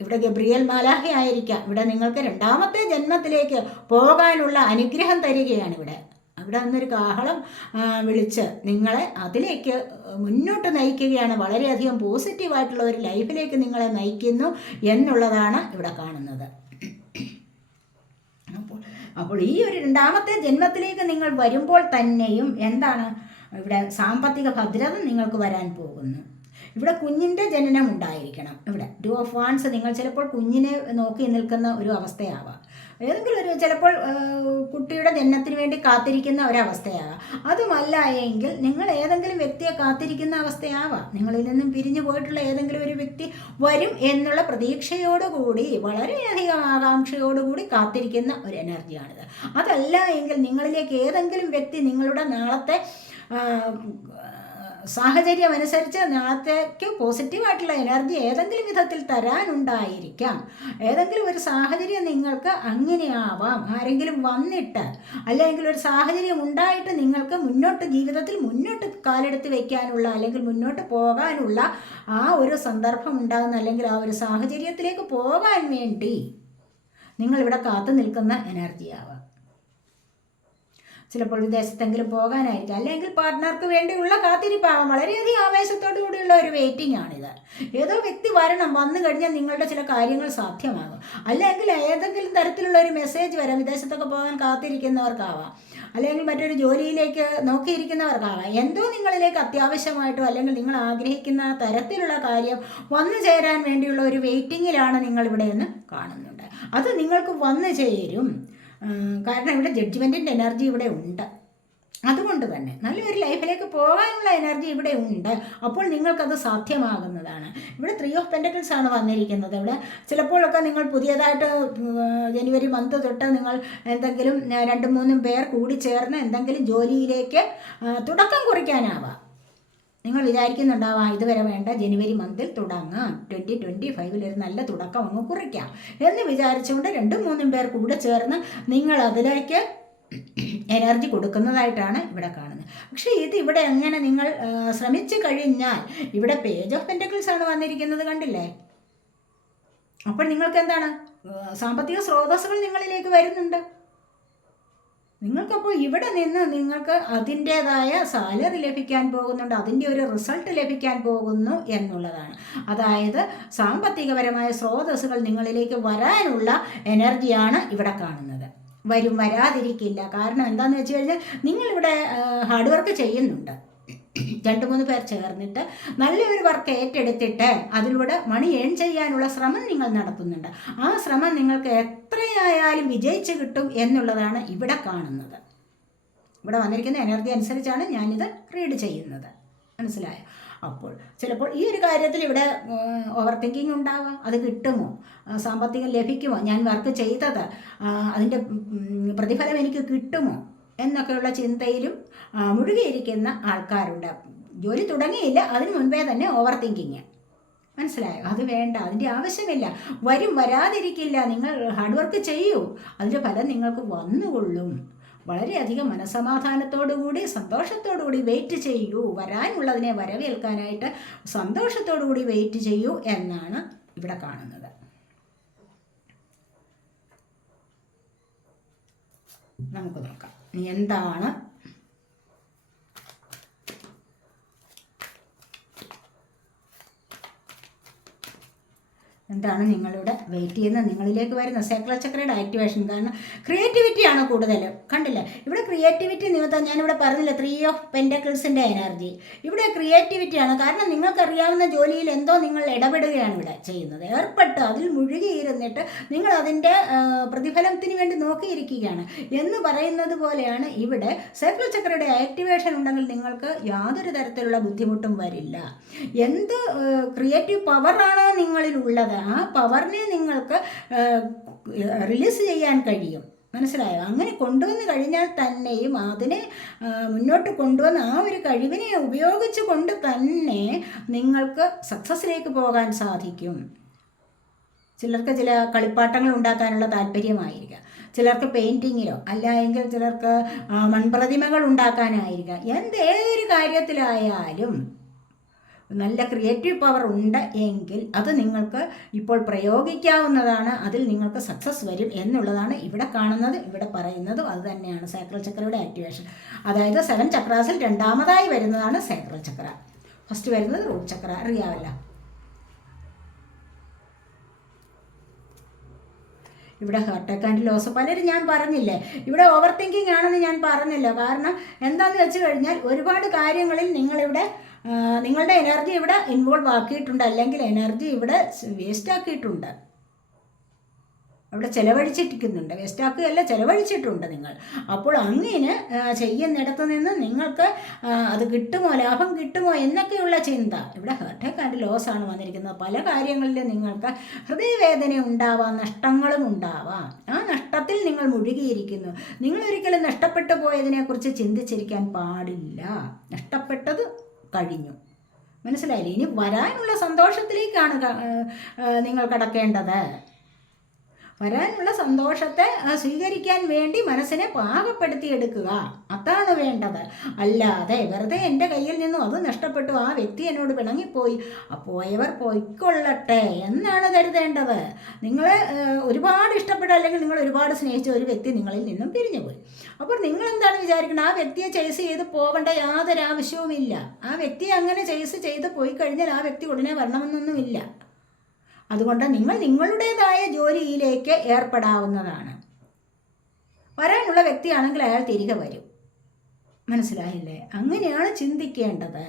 ഇവിടെ ഗബ്രിയേൽ മാലാഖ ആയിരിക്കാം. ഇവിടെ നിങ്ങൾക്ക് രണ്ടാമത്തെ ജന്മത്തിലേക്ക് പോകാനുള്ള അനുഗ്രഹം തരികയാണ്. ഇവിടെ നിന്നൊരു കാഹളം വിളിച്ച് നിങ്ങളെ അതിലേക്ക് മുന്നോട്ട് നയിക്കുകയാണ്. വളരെയധികം പോസിറ്റീവായിട്ടുള്ള ഒരു ലൈഫിലേക്ക് നിങ്ങളെ നയിക്കുന്നു എന്നുള്ളതാണ് ഇവിടെ കാണുന്നത്. അപ്പോൾ ഈ ഒരു രണ്ടാമത്തെ ജന്മത്തിലേക്ക് നിങ്ങൾ വരുമ്പോൾ തന്നെയും എന്താണ്, ഇവിടെ സാമ്പത്തിക ഭദ്രത നിങ്ങൾക്ക് വരാൻ പോകുന്നു. ഇവിടെ കുഞ്ഞിൻ്റെ ജനനം ഉണ്ടായിരിക്കണം. ഇവിടെ 2 ഓഫ് വാൻസ്, നിങ്ങൾ ചിലപ്പോൾ കുഞ്ഞിനെ നോക്കി നിൽക്കുന്ന ഒരു അവസ്ഥയാവാം. ഏതെങ്കിലും ഒരു ചിലപ്പോൾ കുട്ടിയുടെ ജനനത്തിന് വേണ്ടി കാത്തിരിക്കുന്ന ഒരവസ്ഥയാവാം. അതുമല്ല എങ്കിൽ നിങ്ങൾ ഏതെങ്കിലും വ്യക്തിയെ കാത്തിരിക്കുന്ന അവസ്ഥയാവാം. നിങ്ങളിൽ നിന്നും പിരിഞ്ഞു പോയിട്ടുള്ള ഏതെങ്കിലും ഒരു വ്യക്തി വരും എന്നുള്ള പ്രതീക്ഷയോടുകൂടി, വളരെയധികം ആകാംക്ഷയോടുകൂടി കാത്തിരിക്കുന്ന ഒരു എനർജിയാണിത്. അതല്ല എങ്കിൽ നിങ്ങളിലേക്ക് ഏതെങ്കിലും വ്യക്തി നിങ്ങളുടെ നാളത്തെ സാഹചര്യം അനുസരിച്ച് നാളത്തേക്ക് പോസിറ്റീവായിട്ടുള്ള എനർജി ഏതെങ്കിലും വിധത്തിൽ തരാനുണ്ടായിരിക്കാം. ഏതെങ്കിലും ഒരു സാഹചര്യം നിങ്ങൾക്ക് അങ്ങനെയാവാം. ആരെങ്കിലും വന്നിട്ട് അല്ലെങ്കിൽ ഒരു സാഹചര്യം ഉണ്ടായിട്ട് നിങ്ങൾക്ക് ജീവിതത്തിൽ മുന്നോട്ട് കാലെടുത്ത് വയ്ക്കാനുള്ള അല്ലെങ്കിൽ മുന്നോട്ട് പോകാനുള്ള ആ ഒരു സന്ദർഭം ഉണ്ടാകുന്ന അല്ലെങ്കിൽ ആ ഒരു സാഹചര്യത്തിലേക്ക് പോകാൻ വേണ്ടി നിങ്ങളിവിടെ കാത്തു നിൽക്കുന്ന എനർജിയാവാം. ചിലപ്പോൾ വിദേശത്തെങ്കിലും പോകാനായിരിക്കും, അല്ലെങ്കിൽ പാർട്ട്ണർക്ക് വേണ്ടിയുള്ള കാത്തിരിപ്പാകാം. വളരെയധികം ആവേശത്തോടു കൂടിയുള്ള ഒരു വെയിറ്റിംഗ് ആണിത്. ഏതോ വ്യക്തി വരണം, വന്നു കഴിഞ്ഞാൽ നിങ്ങളുടെ ചില കാര്യങ്ങൾ സാധ്യമാകും. അല്ലെങ്കിൽ ഏതെങ്കിലും തരത്തിലുള്ള ഒരു മെസ്സേജ് വരാം, വിദേശത്തൊക്കെ പോകാൻ കാത്തിരിക്കുന്നവർക്കാവാം, അല്ലെങ്കിൽ മറ്റൊരു ജോലിയിലേക്ക് നോക്കിയിരിക്കുന്നവർക്കാവാം. എന്തോ നിങ്ങളിലേക്ക് അത്യാവശ്യമായിട്ടോ അല്ലെങ്കിൽ നിങ്ങൾ ആഗ്രഹിക്കുന്ന തരത്തിലുള്ള കാര്യം വന്നു ചേരാൻ വേണ്ടിയുള്ള ഒരു വെയിറ്റിങ്ങിലാണ് നിങ്ങളിവിടെ എന്ന് കാണുന്നുണ്ട്. അത് നിങ്ങൾക്ക് വന്നു ചേരും. കാരണം ഇവിടെ ജഡ്ജ്മെൻറ്റിൻ്റെ എനർജി ഇവിടെ ഉണ്ട്. അതുകൊണ്ട് തന്നെ നല്ലൊരു ലൈഫിലേക്ക് പോകാനുള്ള എനർജി ഇവിടെ ഉണ്ട്. അപ്പോൾ നിങ്ങൾക്കത് സാധ്യമാകുന്നതാണ്. ഇവിടെ 3 ഓഫ് പെൻറ്റക്കിൾസ് ആണ് വന്നിരിക്കുന്നത്. ഇവിടെ ചിലപ്പോഴൊക്കെ നിങ്ങൾ പുതിയതായിട്ട് ജനുവരി മന്ത് തൊട്ട് നിങ്ങൾ എന്തെങ്കിലും 2-3 പേർ കൂടി ചേർന്ന് എന്തെങ്കിലും ജോലിയിലേക്ക് തുടക്കം കുറിക്കാനാവാം. നിങ്ങൾ വിചാരിക്കുന്നുണ്ടാവാം ഇതുവരെ വേണ്ട, ജനുവരി മന്തിൽ തുടങ്ങാം, 2025 ഒരു നല്ല തുടക്കം അങ്ങ് കുറിക്കാം എന്ന് വിചാരിച്ചുകൊണ്ട് 2-3 പേർ കൂടെ ചേർന്ന് നിങ്ങൾ അതിലേക്ക് എനർജി കൊടുക്കുന്നതായിട്ടാണ് ഇവിടെ കാണുന്നത്. പക്ഷേ ഇത് ഇവിടെ എങ്ങനെ നിങ്ങൾ ശ്രമിച്ചു കഴിഞ്ഞാൽ ഇവിടെ പേജ് ഓഫ് പെൻറ്റക്കിൾസ് ആണ് വന്നിരിക്കുന്നത്, കണ്ടില്ലേ? അപ്പോൾ നിങ്ങൾക്ക് എന്താണ്, സാമ്പത്തിക സ്രോതസ്സുകൾ നിങ്ങളിലേക്ക് വരുന്നുണ്ട്. നിങ്ങൾക്കപ്പോൾ ഇവിടെ നിന്ന് നിങ്ങൾക്ക് അതിൻ്റേതായ സാലറി ലഭിക്കാൻ പോകുന്നുണ്ട്, അതിൻ്റെ ഒരു റിസൾട്ട് ലഭിക്കാൻ പോകുന്നു എന്നുള്ളതാണ്. അതായത് സാമ്പത്തികപരമായ സ്രോതസ്സുകൾ നിങ്ങളിലേക്ക് വരാനുള്ള എനർജിയാണ് ഇവിടെ കാണുന്നത്. വരും, വരാതിരിക്കില്ല. കാരണം എന്താണെന്ന് വെച്ച് കഴിഞ്ഞാൽ നിങ്ങളിവിടെ ഹാർഡ് വർക്ക് ചെയ്യുന്നുണ്ട്. 2-3 പേർ ചേർന്നിട്ട് നല്ലൊരു വർക്ക് ഏറ്റെടുത്തിട്ട് അതിലൂടെ മണി ഏൺ ചെയ്യാനുള്ള ശ്രമം നിങ്ങൾ നടത്തുന്നുണ്ട്. ആ ശ്രമം നിങ്ങൾക്ക് എത്രയായാലും വിജയിച്ച് കിട്ടും എന്നുള്ളതാണ് ഇവിടെ കാണുന്നത്. ഇവിടെ വന്നിരിക്കുന്ന എനർജി അനുസരിച്ചാണ് ഞാനിത് റീഡ് ചെയ്യുന്നത്, മനസ്സിലായോ? അപ്പോൾ ചിലപ്പോൾ ഈ ഒരു കാര്യത്തിൽ ഇവിടെ ഓവർ തിങ്കിങ് ഉണ്ടാവാം. അത് കിട്ടുമോ, സാമ്പത്തികം ലഭിക്കുമോ, ഞാൻ വർക്ക് ചെയ്തത് അതിൻ്റെ പ്രതിഫലം എനിക്ക് കിട്ടുമോ എന്നൊക്കെയുള്ള ചിന്തയിലും മുഴുകിയിരിക്കുന്ന ആൾക്കാരുണ്ട്. ജോലി തുടങ്ങിയില്ല, അതിന് മുൻപേ തന്നെ ഓവർ തിങ്കിങ്, മനസ്സിലായോ? അത് വേണ്ട, അതിൻ്റെ ആവശ്യമില്ല. വരും, വരാതിരിക്കില്ല. നിങ്ങൾ ഹാർഡ് വർക്ക് ചെയ്യൂ, അതിൻ്റെ ഫലം നിങ്ങൾക്ക് വന്നുകൊള്ളും. വളരെയധികം മനസ്സമാധാനത്തോടുകൂടി സന്തോഷത്തോടുകൂടി വെയിറ്റ് ചെയ്യൂ. വരാനുള്ളതിനെ വരവേൽക്കാനായിട്ട് സന്തോഷത്തോടുകൂടി വെയിറ്റ് ചെയ്യൂ എന്നാണ് ഇവിടെ കാണുന്നത്. നമുക്ക് നോക്കാം എന്താണ് എന്താണ് നിങ്ങളിവിടെ വെയിറ്റ് ചെയ്യുന്ന നിങ്ങളിലേക്ക് വരുന്ന സേക്രൽ ചക്രയുടെ ആക്ടിവേഷൻ. കാരണം ക്രിയേറ്റിവിറ്റിയാണ് കൂടുതൽ, കണ്ടില്ലേ? ഇവിടെ ക്രിയേറ്റിവിറ്റി നിമിത്തം ഞാനിവിടെ പറഞ്ഞില്ല 3 ഓഫ് പെൻറ്റക്കിൾസിൻ്റെ എനർജി. ഇവിടെ ക്രിയേറ്റിവിറ്റിയാണ്. കാരണം നിങ്ങൾക്കറിയാവുന്ന ജോലിയിൽ എന്തോ നിങ്ങൾ ഇടപെടുകയാണ് ഇവിടെ ചെയ്യുന്നത്, ഏർപ്പെട്ട് അതിൽ മുഴുകിയിരുന്നിട്ട് നിങ്ങൾ അതിൻ്റെ പ്രതിഫലത്തിന് വേണ്ടി നോക്കിയിരിക്കുകയാണ് എന്ന് പറയുന്നത് പോലെയാണ് ഇവിടെ സേക്രൽ ചക്രയുടെ ആക്ടിവേഷൻ ഉണ്ടെങ്കിൽ നിങ്ങൾക്ക് യാതൊരു തരത്തിലുള്ള ബുദ്ധിമുട്ടും വരില്ല. എന്ത് ക്രിയേറ്റീവ് പവറാണോ നിങ്ങളിലുള്ളത് ആ പവറിനെ നിങ്ങൾക്ക് റിലീസ് ചെയ്യാൻ കഴിയും, മനസ്സിലായോ? അങ്ങനെ കൊണ്ടുവന്ന് കഴിഞ്ഞാൽ തന്നെയും അതിനെ മുന്നോട്ട് കൊണ്ടുവന്ന് ആ ഒരു കഴിവിനെ ഉപയോഗിച്ച് കൊണ്ട് തന്നെ നിങ്ങൾക്ക് സക്സസ്സിലേക്ക് പോകാൻ സാധിക്കും. ചിലർക്ക് ചില കളിപ്പാട്ടങ്ങൾ ഉണ്ടാക്കാനുള്ള താല്പര്യമായിരിക്കാം, ചിലർക്ക് പെയിൻറ്റിങ്ങിലോ അല്ല എങ്കിൽ ചിലർക്ക് മൺപ്രതിമകൾ ഉണ്ടാക്കാനായിരിക്കാം. ഏതൊരു കാര്യത്തിലായാലും നല്ല ക്രിയേറ്റീവ് പവർ ഉണ്ട് എങ്കിൽ അത് നിങ്ങൾക്ക് ഇപ്പോൾ പ്രയോഗിക്കാവുന്നതാണ്. അതിൽ നിങ്ങൾക്ക് സക്സസ് വരും എന്നുള്ളതാണ് ഇവിടെ കാണുന്നത്, ഇവിടെ പറയുന്നതും അത് തന്നെയാണ് സേക്രൽ ചക്രയുടെ ആക്ടിവേഷൻ. അതായത് 7 ചക്രാസിൽ രണ്ടാമതായി വരുന്നതാണ് സേക്രൽ ചക്ര. ഫസ്റ്റ് വരുന്നത് റൂട്ട് ചക്ര, അറിയാമല്ലോ. ഇവിടെ ഹാർട്ട് അറ്റാക്ക് ആൻഡ് ലോസ് പലരും ഞാൻ പറഞ്ഞില്ലേ, ഇവിടെ ഓവർ തിങ്കിങ് ആണെന്ന് ഞാൻ പറഞ്ഞല്ലോ. കാരണം എന്താണെന്ന് വെച്ച് കഴിഞ്ഞാൽ ഒരുപാട് കാര്യങ്ങളിൽ നിങ്ങളിവിടെ നിങ്ങളുടെ എനർജി ഇവിടെ ഇൻവോൾവ് ആക്കിയിട്ടുണ്ട്, അല്ലെങ്കിൽ എനർജി ഇവിടെ വേസ്റ്റ് ആക്കിയിട്ടുണ്ട്, അവിടെ ചിലവഴിച്ചിരിക്കുന്നുണ്ട്. വേസ്റ്റാക്കുകയല്ല, ചിലവഴിച്ചിട്ടുണ്ട് നിങ്ങൾ. അപ്പോൾ അങ്ങനെ ചെയ്യുന്നിടത്ത് നിന്ന് നിങ്ങൾക്ക് അത് കിട്ടുമോ, ലാഭം കിട്ടുമോ എന്നൊക്കെയുള്ള ചിന്ത. ഇവിടെ ഹാർട്ട് അറ്റാക്ക് ആൻഡ് ലോസ് ആണ് വന്നിരിക്കുന്നത്. പല കാര്യങ്ങളിലും നിങ്ങൾക്ക് ഹൃദയവേദന ഉണ്ടാവാം, നഷ്ടങ്ങളും ഉണ്ടാവാം. ആ നഷ്ടത്തിൽ നിങ്ങൾ മുഴുകിയിരിക്കുന്നു. നിങ്ങളൊരിക്കലും നഷ്ടപ്പെട്ടു പോയതിനെക്കുറിച്ച് ചിന്തിച്ചിരിക്കാൻ പാടില്ല. നഷ്ടപ്പെട്ടത് കഴിഞ്ഞു, മനസ്സിലായില്ലേ? ഇനി വരാനുള്ള സന്തോഷത്തിലേക്കാണ് നിങ്ങൾ കടക്കേണ്ടത്. വരാനുള്ള സന്തോഷത്തെ സ്വീകരിക്കാൻ വേണ്ടി മനസ്സിനെ പാകപ്പെടുത്തിയെടുക്കുക, അതാണ് വേണ്ടത്. അല്ലാതെ വെറുതെ എൻ്റെ കയ്യിൽ നിന്നും അത് നഷ്ടപ്പെട്ടു, ആ വ്യക്തി എന്നോട് പിണങ്ങിപ്പോയി, പോയവർ പോയിക്കൊള്ളട്ടെ എന്നാണ് കരുതേണ്ടത്. നിങ്ങളെ ഒരുപാട് ഇഷ്ടപ്പെട്ട അല്ലെങ്കിൽ നിങ്ങൾ ഒരുപാട് സ്നേഹിച്ച ഒരു വ്യക്തി നിങ്ങളിൽ നിന്നും പിരിഞ്ഞുപോയി. അപ്പോൾ നിങ്ങൾ എന്താണ് വിചാരിക്കുന്നത്? ആ വ്യക്തിയെ ചേസ് ചെയ്ത് പോകേണ്ട യാതൊരു ആവശ്യവുമില്ല. ആ വ്യക്തി അങ്ങനെ ചേസ് ചെയ്ത് പോയി കഴിഞ്ഞാൽ ആ വ്യക്തി ഉടനെ വരണമെന്നൊന്നുമില്ല. അതുകൊണ്ട് നിങ്ങൾ നിങ്ങളുടേതായ ജോലിയിലേക്ക് ഏർപ്പെടാവുന്നതാണ്. വരാനുള്ള വ്യക്തിയാണെങ്കിൽ അയാൾ തിരികെ വരും. മനസ്സിലായില്ലേ? അങ്ങനെയാണ് ചിന്തിക്കേണ്ടത്.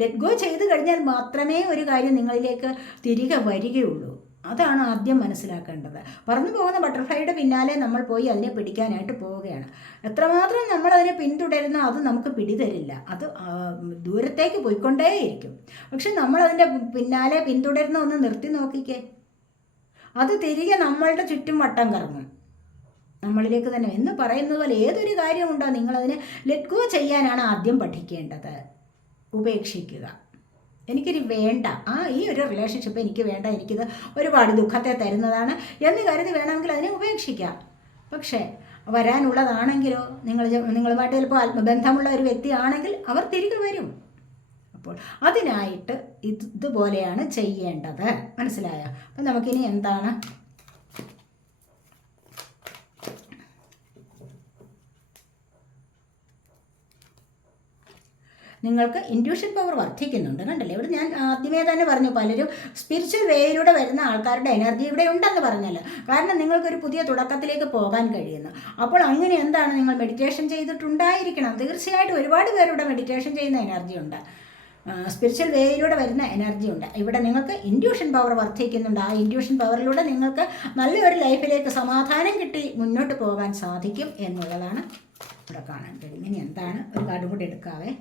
ലെറ്റ് ഗോ ചെയ്ത് കഴിഞ്ഞാൽ മാത്രമേ ഒരു കാര്യം നിങ്ങളിലേക്ക് തിരികെ വരികയുള്ളൂ. അതാണ് ആദ്യം മനസ്സിലാക്കേണ്ടത്. പറന്നു പോകുന്ന ബട്ടർഫ്ലൈയുടെ പിന്നാലെ നമ്മൾ പോയി അതിനെ പിടിക്കാനായിട്ട് പോവുകയാണ്. എത്രമാത്രം നമ്മളതിനെ പിന്തുടരുന്നോ അത് നമുക്ക് പിടിതരില്ല. അത് ദൂരത്തേക്ക് പോയിക്കൊണ്ടേയിരിക്കും. പക്ഷെ നമ്മളതിൻ്റെ പിന്നാലെ പിന്തുടരുന്ന ഒന്ന് നിർത്തി നോക്കിക്കേ, അത് തിരികെ നമ്മളുടെ ചുറ്റും വട്ടം കറങ്ങും, നമ്മളിലേക്ക് തന്നെ. എന്ന് പറയുന്നത് പോലെ ഏതൊരു കാര്യമുണ്ടോ നിങ്ങളതിനെ ലെറ്റ് ഗോ ചെയ്യാനാണ് ആദ്യം പഠിക്കേണ്ടത്. ഉപേക്ഷിക്കുക. എനിക്കിനി വേണ്ട, ഈ ഒരു റിലേഷൻഷിപ്പ് എനിക്ക് വേണ്ട, എനിക്കിത് ഒരുപാട് ദുഃഖത്തെ തരുന്നതാണ് എന്ന് കരുതി വേണമെങ്കിൽ അതിനെ ഉപേക്ഷിക്കാം. പക്ഷേ വരാനുള്ളതാണെങ്കിലോ, നിങ്ങളുമായിട്ട് ചിലപ്പോൾ ആത്മബന്ധമുള്ള ഒരു വ്യക്തിയാണെങ്കിൽ അവർ തിരികെ വരും. അപ്പോൾ അതിനായിട്ട് ഇതുപോലെയാണ് ചെയ്യേണ്ടത്. മനസ്സിലായോ? അപ്പം നമുക്കിനി എന്താണ് നിങ്ങൾക്ക് ഇൻറ്റ്യൂഷൻ പവർ വർദ്ധിക്കുന്നുണ്ട്. കണ്ടല്ലേ, ഇവിടെ ഞാൻ ആദ്യമേ തന്നെ പറഞ്ഞു, പലരും സ്പിരിച്വൽ വേയിലൂടെ വരുന്ന ആൾക്കാരുടെ എനർജി ഇവിടെ ഉണ്ടെന്ന് പറഞ്ഞല്ലോ. കാരണം നിങ്ങൾക്കൊരു പുതിയ തുടക്കത്തിലേക്ക് പോകാൻ കഴിയുന്നു. അപ്പോൾ അങ്ങനെ എന്താണ്, നിങ്ങൾ മെഡിറ്റേഷൻ ചെയ്തിട്ടുണ്ടായിരിക്കണം. തീർച്ചയായിട്ടും ഒരുപാട് പേരുടെ മെഡിറ്റേഷൻ ചെയ്യുന്ന എനർജി ഉണ്ട്, സ്പിരിച്വൽ വേയിലൂടെ വരുന്ന എനർജി ഉണ്ട്. ഇവിടെ നിങ്ങൾക്ക് ഇൻറ്റ്യൂഷൻ പവർ വർദ്ധിക്കുന്നുണ്ട്. ആ ഇൻറ്റ്യൂഷൻ പവറിലൂടെ നിങ്ങൾക്ക് നല്ലൊരു ലൈഫിലേക്ക് സമാധാനം കിട്ടി മുന്നോട്ട് പോകാൻ സാധിക്കും എന്നുള്ളതാണ് ഇവിടെ കാണാൻ കഴിയും. ഇനി എന്താണ്, ഒരു കാർഡും കൂടി എടുക്കാവേ.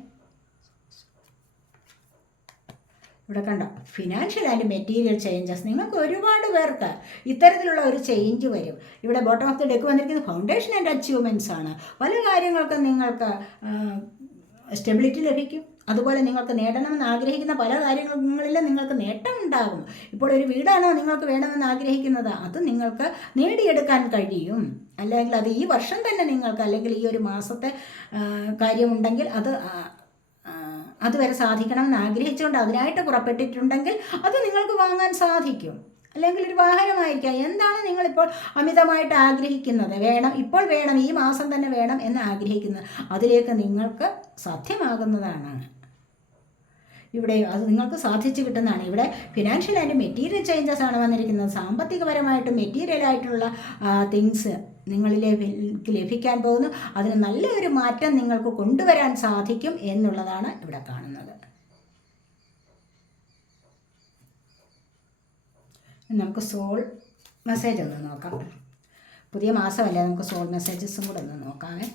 ഇവിടെ കണ്ടോ, ഫിനാൻഷ്യൽ ആൻഡ് മെറ്റീരിയൽ ചേഞ്ചസ്. നിങ്ങൾക്ക് ഒരുപാട് പേർക്ക് ഇത്തരത്തിലുള്ള ഒരു ചേഞ്ച് വരും. ഇവിടെ ബോട്ടം ഓഫ് ദി ഡെക്ക് വന്നിരിക്കുന്നത് ഫൗണ്ടേഷൻ ആൻഡ് അച്ചീവ്മെൻറ്റ്സ് ആണ്. പല കാര്യങ്ങൾക്കും നിങ്ങൾക്ക് സ്റ്റെബിലിറ്റി ലഭിക്കും. അതുപോലെ നിങ്ങൾക്ക് നേടണമെന്ന് ആഗ്രഹിക്കുന്ന പല കാര്യങ്ങളിലും നിങ്ങൾക്ക് നേട്ടം ഉണ്ടാകും. ഇപ്പോൾ ഒരു വീടാണോ നിങ്ങൾക്ക് വേണമെന്ന് ആഗ്രഹിക്കുന്നത്, അത് നിങ്ങൾക്ക് നേടിയെടുക്കാൻ കഴിയും. അല്ലെങ്കിൽ അത് ഈ വർഷം തന്നെ നിങ്ങൾക്ക്, അല്ലെങ്കിൽ ഈ ഒരു മാസത്തെ കാര്യമുണ്ടെങ്കിൽ അതുവരെ സാധിക്കണമെന്ന് ആഗ്രഹിച്ചുകൊണ്ട് അതിനായിട്ട് പുറപ്പെട്ടിട്ടുണ്ടെങ്കിൽ അത് നിങ്ങൾക്ക് വാങ്ങാൻ സാധിക്കും. അല്ലെങ്കിൽ ഒരു വാഹനമായിരിക്കാം. എന്താണ് നിങ്ങളിപ്പോൾ അമിതമായിട്ട് ആഗ്രഹിക്കുന്നത്, ഇപ്പോൾ വേണം, ഈ മാസം തന്നെ വേണം എന്ന് ആഗ്രഹിക്കുന്നത്, അതിലേക്ക് നിങ്ങൾക്ക് സാധ്യമാകുന്നതാണ്. ഇവിടെ അത് നിങ്ങൾക്ക് സാധിച്ചു കിട്ടുന്നതാണ്. ഇവിടെ ഫിനാൻഷ്യൽ ആൻഡ് മെറ്റീരിയൽ ചേഞ്ചസ് ആണ് വന്നിരിക്കുന്നത്. സാമ്പത്തികപരമായിട്ടും മെറ്റീരിയലായിട്ടുള്ള തിങ്സ് നിങ്ങളിലേക്ക് ലഭിക്കാൻ പോകുന്നു. അതിന് നല്ലൊരു മാറ്റം നിങ്ങൾക്ക് കൊണ്ടുവരാൻ സാധിക്കും എന്നുള്ളതാണ് ഇവിടെ കാണുന്നത്. നമുക്ക് സോൾ മെസ്സേജ് ഒന്ന് നോക്കാം. പുതിയ മാസമല്ലേ, നമുക്ക് സോൾ മെസ്സേജസും കൂടെ ഒന്ന് നോക്കാമേ.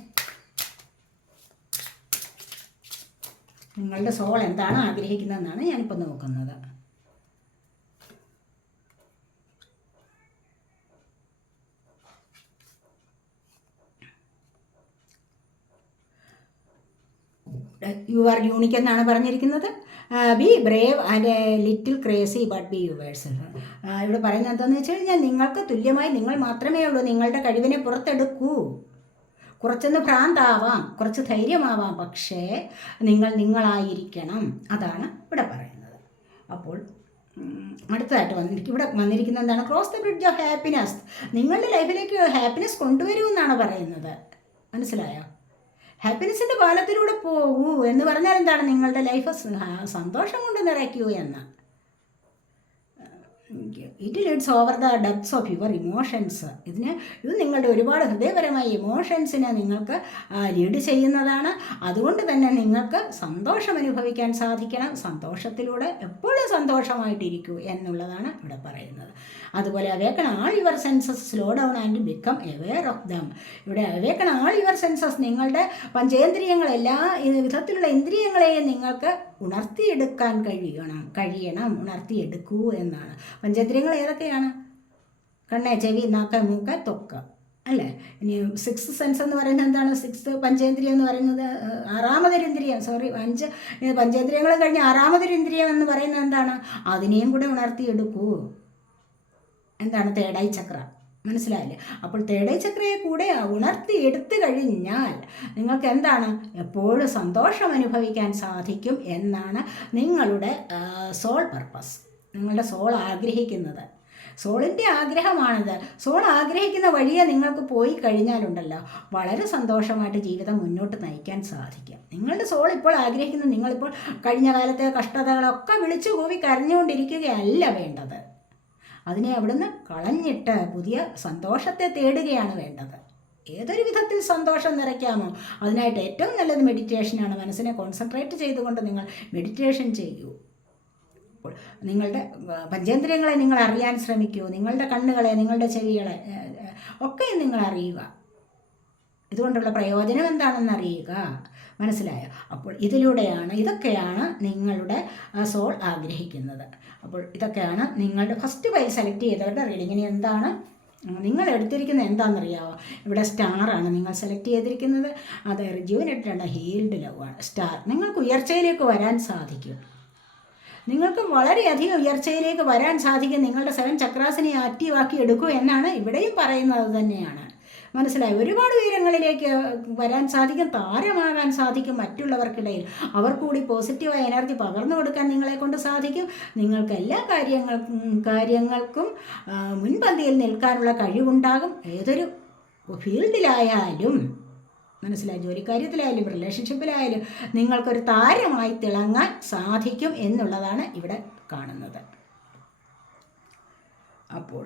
നിങ്ങളുടെ സോൾ എന്താണ് ആഗ്രഹിക്കുന്നതെന്നാണ് ഞാനിപ്പോൾ നോക്കുന്നത്. യു ആർ യൂണിക് എന്നാണ് പറഞ്ഞിരിക്കുന്നത്. Be brave and little crazy but B yours. ഇവിടെ പറയുന്നത് എന്താണെന്ന് വെച്ച് കഴിഞ്ഞാൽ, നിങ്ങൾക്ക് തുല്യമായി നിങ്ങൾ മാത്രമേ ഉള്ളൂ. നിങ്ങളുടെ കഴിവിനെ പുറത്തെടുക്കൂ. കുറച്ചൊന്ന് ഭ്രാന്താവാം, കുറച്ച് ധൈര്യമാവാം, പക്ഷേ നിങ്ങളായിരിക്കണം. അതാണ് ഇവിടെ പറയുന്നത്. അപ്പോൾ അടുത്തതായിട്ട് ഇവിടെ വന്നിരിക്കുന്നത് എന്താണ്, cross the bridge of happiness. നിങ്ങളുടെ ലൈഫിലേക്ക് ഹാപ്പിനെസ് കൊണ്ടുവരൂ എന്നാണ് പറയുന്നത്. മനസ്സിലായോ? ഹാപ്പിനെസ്സിൻ്റെ പാലത്തിലൂടെ പോകൂ എന്ന് പറഞ്ഞാൽ എന്താണ്, നിങ്ങളുടെ ലൈഫ് സന്തോഷം കൊണ്ട് നിറയ്ക്കൂ എന്ന്. It leads over the depths of your emotions. ഇത് നിങ്ങളുടെ ഒരുപാട് ഹൃദയപരമായ ഇമോഷൻസിനെ നിങ്ങൾക്ക് ലീഡ് ചെയ്യുന്നതാണ്. അതുകൊണ്ട് തന്നെ നിങ്ങൾക്ക് സന്തോഷം അനുഭവിക്കാൻ സാധിക്കണം. സന്തോഷത്തിലൂടെ എപ്പോഴും സന്തോഷമായിട്ടിരിക്കൂ എന്നുള്ളതാണ് ഇവിടെ പറയുന്നത്. അതുപോലെ awaken all your census, slow down and become aware of them. ഇവിടെ അവേക്കൺ ആൾ യുവർ സെൻസസ്, നിങ്ങളുടെ പഞ്ചേന്ദ്രിയങ്ങൾ, എല്ലാ വിധത്തിലുള്ള ഇന്ദ്രിയങ്ങളെയും നിങ്ങൾക്ക് ഉണർത്തിയെടുക്കാൻ കഴിയണം, ഉണർത്തിയെടുക്കൂ എന്നാണ്. പഞ്ചേന്ദ്രിയങ്ങൾ ഏതൊക്കെയാണ്? കണ്ണ്, ചെവി, നാക്ക്, മൂക്ക്, ത്വക്ക്, അല്ലേ? ഇനി സിക്സ് സെൻസ് എന്ന് പറയുന്നത് എന്താണ്? സിക്സ് പഞ്ചേന്ദ്രിയം എന്ന് പറയുന്നത് ആറാമതൊരു ഇന്ദ്രിയം, 5 പഞ്ചേന്ദ്രിയങ്ങളും കഴിഞ്ഞ് ആറാമതൊരു ഇന്ദ്രിയം എന്ന് പറയുന്നത് എന്താണ്? അതിനെയും കൂടെ ഉണർത്തിയെടുക്കൂ. എന്താണ്? തേർഡ് ഐ ചക്ര. മനസ്സിലായില്ലേ? അപ്പോൾ തേർഡ് ഐ ചക്രയെ കൂടെ ഉണർത്തി എടുത്തു കഴിഞ്ഞാൽ നിങ്ങൾക്ക് എന്താണ്, എപ്പോഴും സന്തോഷം അനുഭവിക്കാൻ സാധിക്കും എന്നാണ് നിങ്ങളുടെ സോൾ പർപ്പസ്, നിങ്ങളുടെ സോൾ ആഗ്രഹിക്കുന്നത്. സോളിൻ്റെ ആഗ്രഹമാണിത്. സോൾ ആഗ്രഹിക്കുന്ന വഴിയെ നിങ്ങൾക്ക് പോയി കഴിഞ്ഞാലുണ്ടല്ലോ വളരെ സന്തോഷമായിട്ട് ജീവിതം മുന്നോട്ട് നയിക്കാൻ സാധിക്കും. നിങ്ങളുടെ സോൾ ഇപ്പോൾ ആഗ്രഹിക്കുന്നത്, നിങ്ങളിപ്പോൾ കഴിഞ്ഞ കാലത്തെ കഷ്ടതകളൊക്കെ വിളിച്ചു കൂവി കരഞ്ഞുകൊണ്ടിരിക്കുകയല്ല വേണ്ടത്. അതിനെ അവിടുന്ന് കളഞ്ഞിട്ട് പുതിയ സന്തോഷത്തെ തേടുകയാണ് വേണ്ടത്. ഏതൊരു വിധത്തിൽ സന്തോഷം നിറയ്ക്കാമോ അതിനായിട്ട് ഏറ്റവും നല്ലത് മെഡിറ്റേഷനാണ്. മനസ്സിനെ കോൺസെൻട്രേറ്റ് ചെയ്തുകൊണ്ട് നിങ്ങൾ മെഡിറ്റേഷൻ ചെയ്യൂ. നിങ്ങളുടെ പഞ്ചേന്ദ്രിയങ്ങളെ നിങ്ങൾ അറിയാൻ ശ്രമിക്കൂ. നിങ്ങളുടെ കണ്ണുകളെ, നിങ്ങളുടെ ചെവികളെ ഒക്കെ നിങ്ങൾ അറിയുക. ഇതുകൊണ്ടുള്ള പ്രയോജനം എന്താണെന്ന് അറിയുക. മനസ്സിലായോ? അപ്പോൾ ഇതൊക്കെയാണ് നിങ്ങളുടെ സോൾ ആഗ്രഹിക്കുന്നത്. അപ്പോൾ ഇതൊക്കെയാണ് നിങ്ങളുടെ ഫസ്റ്റ് പൈൽ സെലക്ട് ചെയ്തവരുടെ റീഡിങ്ങിന് എന്താണ് നിങ്ങൾ എടുത്തിരിക്കുന്നത് എന്താണെന്നറിയാമോ? ഇവിടെ സ്റ്റാറാണ് നിങ്ങൾ സെലക്ട് ചെയ്തിരിക്കുന്നത്. അത് റിജുവിനേറ്റഡ് ഹീൽഡ് ലവ് ആണ്. സ്റ്റാർ നിങ്ങൾക്ക് ഉയർച്ചയിലേക്ക് വരാൻ സാധിക്കും. നിങ്ങൾക്ക് വളരെയധികം ഉയർച്ചയിലേക്ക് വരാൻ സാധിക്കും. നിങ്ങളുടെ 7 ചക്രാസിനെ ആക്റ്റീവാക്കി എടുക്കൂ എന്നാണ് ഇവിടെയും പറയുന്നത് തന്നെയാണ്. മനസ്സിലായി? ഒരുപാട് ഉയരങ്ങളിലേക്ക് വരാൻ സാധിക്കും, താരമാകാൻ സാധിക്കും മറ്റുള്ളവർക്കിടയിൽ. അവർ കൂടി പോസിറ്റീവായ എനർജി പകർന്നു കൊടുക്കാൻ നിങ്ങളെ കൊണ്ട് സാധിക്കും. നിങ്ങൾക്ക് എല്ലാ കാര്യങ്ങൾക്കും മുൻപന്തിയിൽ നിൽക്കാനുള്ള കഴിവുണ്ടാകും. ഏതൊരു ഫീൽഡിലായാലും, മനസ്സിലായി, ജോലിക്കാര്യത്തിലായാലും റിലേഷൻഷിപ്പിലായാലും നിങ്ങൾക്കൊരു താരമായി തിളങ്ങാൻ സാധിക്കും എന്നുള്ളതാണ് ഇവിടെ കാണുന്നത്. അപ്പോൾ